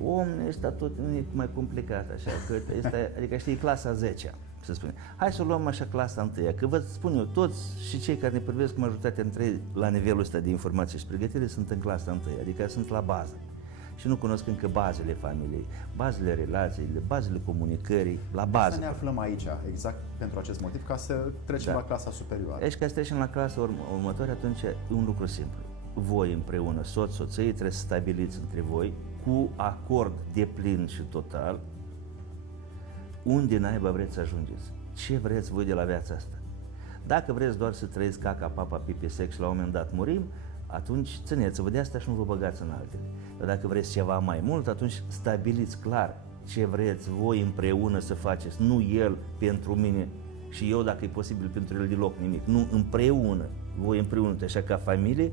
Omul ăsta tot e mai complicat așa, că este, adică știi, clasa 10-a, să spunem. Hai să o luăm așa clasa 1-a, că vă spun eu, toți și cei care ne privesc majoritatea dintre ei la nivelul ăsta de informație și pregătire sunt în clasa 1-a, adică sunt la bază. Și nu cunosc încă bazele familiei, bazele relațiilor, bazele comunicării, la bază. Să ne aflăm aici, exact pentru acest motiv, ca să trecem la clasa superioară. Deci ca să trecem la clasa următoare, atunci e un lucru simplu. Voi împreună, soț-soție, trebuie să stabiliți între voi, cu acord deplin și total, unde naiba vreți să ajungeți, ce vreți voi de la viața asta. Dacă vreți doar să trăiți caca, papa, pipi, sex și la un moment dat murim, atunci țineți-vă de asta și nu vă băgați în altele. Dar dacă vreți ceva mai mult, atunci stabiliți clar ce vreți voi împreună să faceți, nu el pentru mine și eu dacă e posibil pentru el deloc nimic, nu împreună, voi împreună, așa ca familie,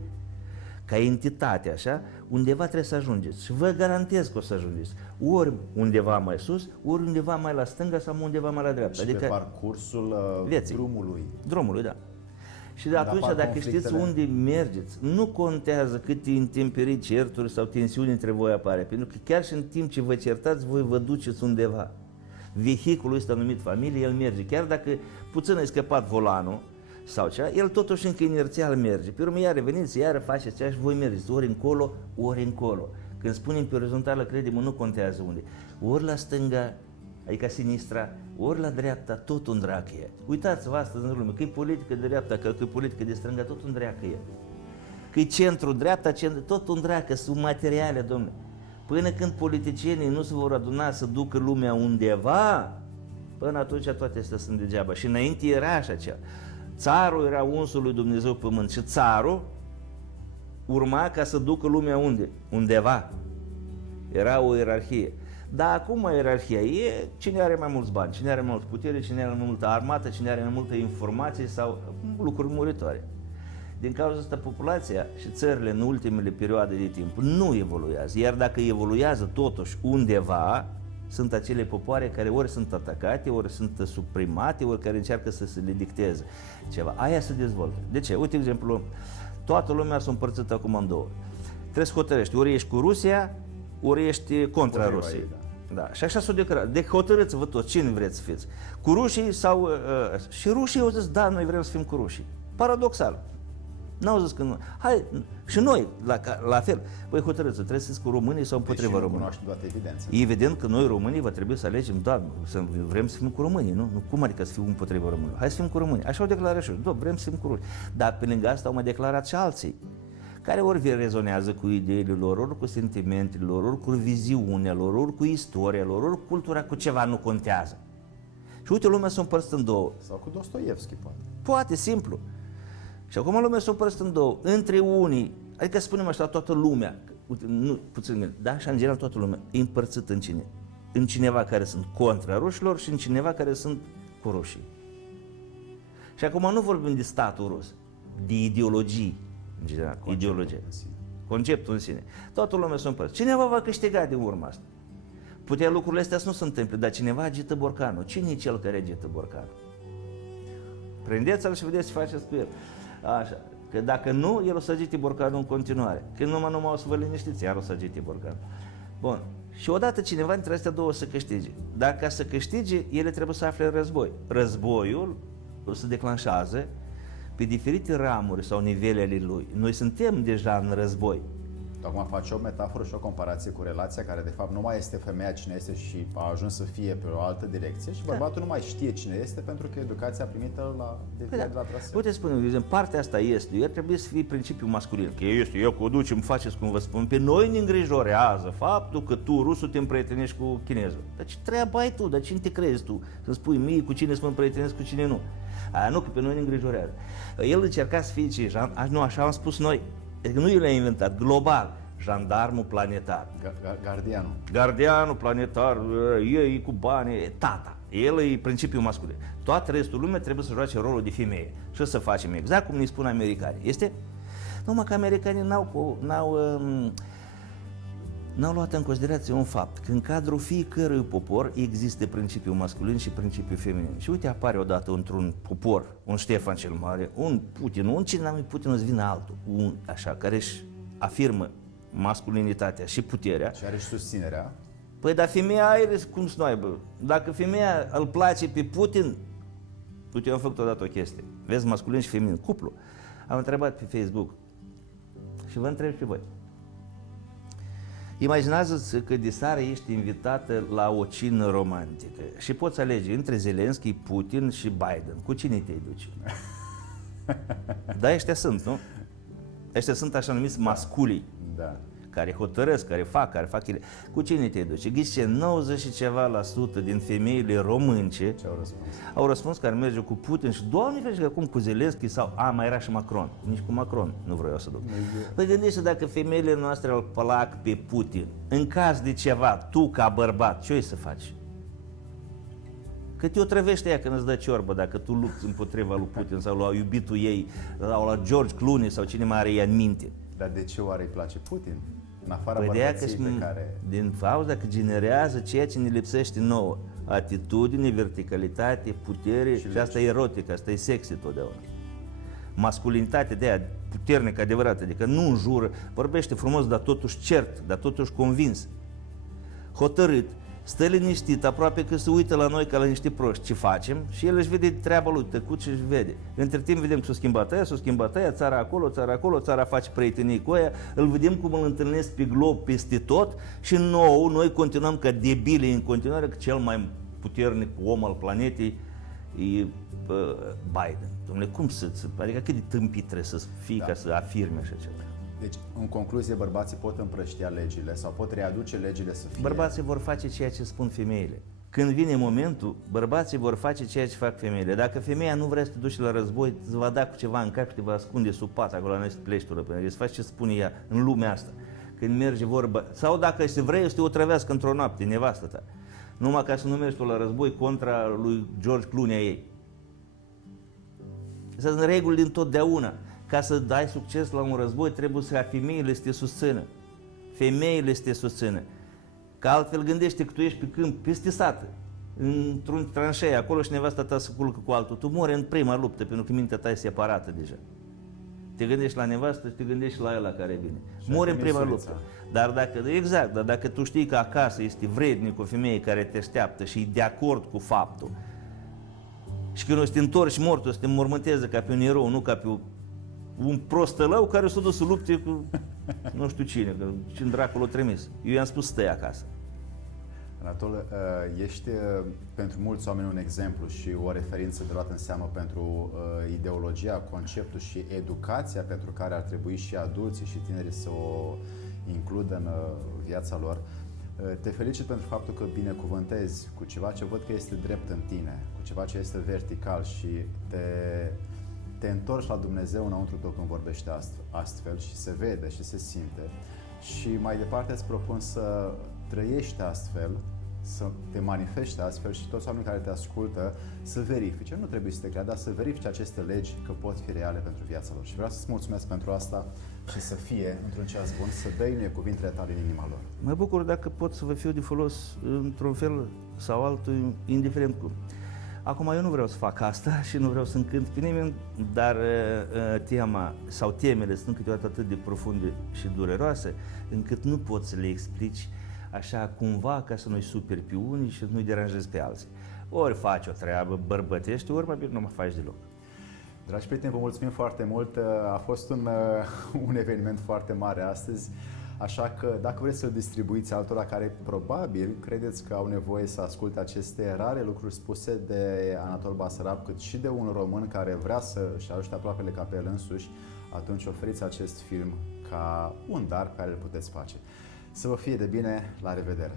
ca entitate, așa, undeva trebuie să ajungeți și vă garantez că o să ajungeți, ori undeva mai sus, ori undeva mai la stânga sau undeva mai la dreapta. Și adică pe parcursul drumului. Drumului, da. Și de atunci, dacă știți unde mergeți, nu contează cât intemperii, certuri sau tensiuni între voi apare, pentru că chiar și în timp ce vă certați, voi vă duceți undeva. Vehiculul ăsta numit familie, el merge, chiar dacă puțin a scăpat volanul sau ceva, el totuși încă inerțial merge. Pe urmă, iar reveniți, iar faceți ceva și voi mergeți, ori încolo, ori încolo. Când spunem pe orizontală, credem, nu contează unde. Ori la stânga, adică sinistra, ori la dreapta, tot un drac e. Uitați-vă astăzi în lume, că e politică de dreapta, că e politică de stânga, tot un drac e. Că e centru dreapta, centru, tot un drac, sunt materiale, domnule. Până când politicienii nu se vor aduna să ducă lumea undeva, până atunci toate astea sunt degeaba. Și înainte era așa ceva. Țarul era unsul lui Dumnezeu pe pământ și țarul urma ca să ducă lumea unde? Undeva. Era o ierarhie. Dar acum ierarhia e cine are mai mulți bani, cine are mai multă putere, cine are mai multă armată, cine are mai multă informație sau lucruri muritoare. Din cauza asta populația și țările în ultimele perioade de timp nu evoluează, iar dacă evoluează totuși undeva, sunt acele popoare care ori sunt atacate, ori sunt suprimate, ori care încearcă să se le dicteze ceva. Aia se dezvoltă. De ce? Uite, de exemplu, toată lumea s-a împărțit acum în două. Trebuie să hotărăști, ori ești cu Rusia, ori ești contra Rusiei. Da. Și așa s-o declarat. Deci hotărâți-vă toți, cine vreți să fiți. Cu rușii sau... și rușii au zis, da, noi vrem să fim cu rușii. Paradoxal. N-au zis că nu. Hai, și noi, la fel. Păi hotărâți, trebuie să fiți cu românii sau împotriva românii. Cunoaște toată evidența. E evident că noi românii va trebui să alegem, da, vrem să fim cu românii, nu? Cum adică să fim împotriva românilor? Hai să fim cu românii. Așa au declarat și eu, da, vrem să fim cu rușii. Dar pe lângă asta au mai declarat și alții, care ori rezonează cu ideile lor, ori cu sentimentele lor, ori cu viziunea lor, ori cu istoria lor, ori cu cultura, cu ceva nu contează. Și uite, lumea s-a împărțit în două. Sau cu Dostoievski, poate. Poate, simplu. Și acum lumea s-a împărțit în două. Între unii, adică spunem așa, toată lumea, nu, puțin, da, și în general toată lumea, e împărțit în cine? În cineva care sunt contra rușilor și în cineva care sunt cu rușii. Și acum nu vorbim de statul rus, de ideologii, în general, ideologie. Conceptul în sine. Toată lumea s-a împărțit. Cineva va câștiga din urma asta. Putea lucrurile astea să nu se întâmple, dar cineva agită borcanul. Cine e cel care agită borcanul? Prindeți-l și vedeți ce faceți cu el. Așa. Că dacă nu, el o să agite borcanul în continuare. Când numai o să vă liniștiți, iar o să agite borcanul. Bun. Și odată cineva dintre astea două să câștige. Dar ca să câștige, ele trebuie să afle război. Războiul se declanșează pe diferite ramuri sau nivele ale lui. Noi suntem deja în război. Acum faci o metaforă și o comparație cu relația care de fapt nu mai este femeia cine este și a ajuns să fie pe o altă direcție și bărbatul nu mai știe cine este pentru că educația primită la traseu. Uite, spune, de exemplu, partea asta este, el trebuie să fie principiul masculin, că este, eu cu ducem, faceți cum vă spun, pe noi ne îngrijorează faptul că tu, rusul, te împrietenești cu chinezul. Dar ce treabă ai tu, dar cine te crezi tu? Să spui mie cu cine să mă împrietenesc, cu cine nu. Nu, că pe noi ne îngrijorează. El încerca să fie ce, nu așa am spus noi. Adică nu el l-a inventat, global, jandarmul planetar. Gardianul planetar, ei cu bani, tata. El e principiul masculin. Toată restul lumea trebuie să joace rolul de femeie. Și să facem exact cum ne spun americanii. Este? Numai că americanii n-au luat în considerație un fapt, că în cadrul fiecărui popor există principiul masculin și principiul feminin. Și uite, apare odată într-un popor, un Ștefan cel Mare, un Putin, un cine n-am Putin, îți vine altul, un așa, care își afirmă masculinitatea și puterea. Și are și susținerea. Păi, dar femeia are cum să nu aibă. Dacă femeia îl place pe Putin, uite, eu am făcut odată o chestie, vezi, masculin și feminin, cuplu. Am întrebat pe Facebook și vă întreb pe voi. Imaginează-ți că de seară ești invitată la o cină romantică și poți alege între Zelenski, Putin și Biden. Cu cine te-ai duce? Da, ăștia sunt, nu? Ăștia sunt așa numiți masculii, da. Care hotărăsc, care fac ele. Cu cine te duci? Ghiți ce, 90 și ceva la sută din femeile românce au răspuns că ar merge cu Putin și, Doamne ferește, că acum cu Zelenski sau, mai era și Macron. Nici cu Macron nu vreau să duc. Păi gândește dacă femeile noastre îl plac pe Putin, în caz de ceva, tu ca bărbat, ce-o să faci? Că te otrăvește ea când îți dă ciorbă dacă tu lupți împotriva lui Putin sau la iubitul ei, sau la George Clooney sau cine mai are ea în minte. Dar de ce oare îi place Putin? În afara Păi bărbăției pe care... Din cauza că generează ceea ce ne lipsește nouă. Atitudine, verticalitate, putere și asta e erotică, asta e sexy totdeauna. Masculinitate de aia puternică, adevărată, adică nu înjură, vorbește frumos, dar totuși cert, dar totuși convins. Hotărât, stă liniștit, aproape că se uită la noi ca la niște proști ce facem și el își vede treaba lui, tăcut și își vede. Între timp vedem că s-a schimbat aia, țara acolo, țara face prietenii cu aia, îl vedem cum îl întâlnesc pe glob peste tot și noi continuăm ca debili în continuare, că cel mai puternic om al planetei e Biden. Dom'le, cum adică cât de tâmpit trebuie să fii ca să afirme așa ceva? Deci, în concluzie, bărbații pot împrăștia legile sau pot readuce legile să fie... Bărbații vor face ceea ce spun femeile. Când vine momentul, bărbații vor face ceea ce fac femeile. Dacă femeia nu vrea să te duci la război, îți va da cu ceva în cap și te va ascunde sub pat acolo la pleștură, pentru că îți faci ce spune ea în lumea asta. Când merge vorba, sau dacă se vrea, să te otrăvească într-o noapte, nevastă ta. Numai ca să nu mergi tu la război contra lui George Clooney a ei. Astea sunt reguli din totdeauna. Ca să dai succes la un război, trebuie să femeile să te susțină. Femeile să te susțină. Că altfel gândește că tu ești pe câmp, peste sat, într-un tranșee, acolo și nevasta ta se culcă cu altul. Tu mori în prima luptă, pentru că mintea ta e separată deja. Te gândești la nevastă și te gândești și la ăla care vine. Mori în prima luptă. Dar dacă tu știi că acasă este vrednic o femeie care te așteaptă și e de acord cu faptul, și când o să te întorci mort, o să te mormânteze ca pe un erou, nu ca pe un prostălău care s-a dus să lupte cu nu știu cine, că cine dracul l-a trimis. Eu i-am spus stai acasă. Anatol, ești pentru mulți oameni un exemplu și o referință de luat în seamă pentru ideologia, conceptul și educația pentru care ar trebui și adulții și tinerii să o includă în viața lor. Te felicit pentru faptul că binecuvântezi cu ceva ce văd că este drept în tine, cu ceva ce este vertical și te întorci la Dumnezeu înăuntru tău când vorbești astfel și se vede și se simte. Și mai departe îți propun să trăiești astfel, să te manifesti astfel și toți oamenii care te ascultă să verifice. Nu trebuie să te crea, dar să verifice aceste legi că pot fi reale pentru viața lor. Și vreau să-ți mulțumesc pentru asta și să fie într-un ceas bun, să dăinuie cuvintele tale în inima lor. Mă bucur dacă pot să vă fiu de folos într-un fel sau altul, indiferent cum. Acum eu nu vreau să fac asta și nu vreau să încânt pe nimeni, dar tema sau temele sunt câteodată atât de profunde și dureroase, încât nu poți să le explici așa cumva ca să nu-i superi pe unii și să nu-i deranjezi pe alții. Ori faci o treabă bărbătește, ori mai bine nu mă faci deloc. Dragi prieteni, vă mulțumim foarte mult. A fost un eveniment foarte mare astăzi, așa că dacă vreți să-l distribuiți altora care probabil credeți că au nevoie să asculte aceste rare lucruri spuse de Anatol Basarab, cât și de un român care vrea să-și ajute aproapele ca pe el însuși, atunci oferiți acest film ca un dar pe care îl puteți face. Să vă fie de bine, la revedere!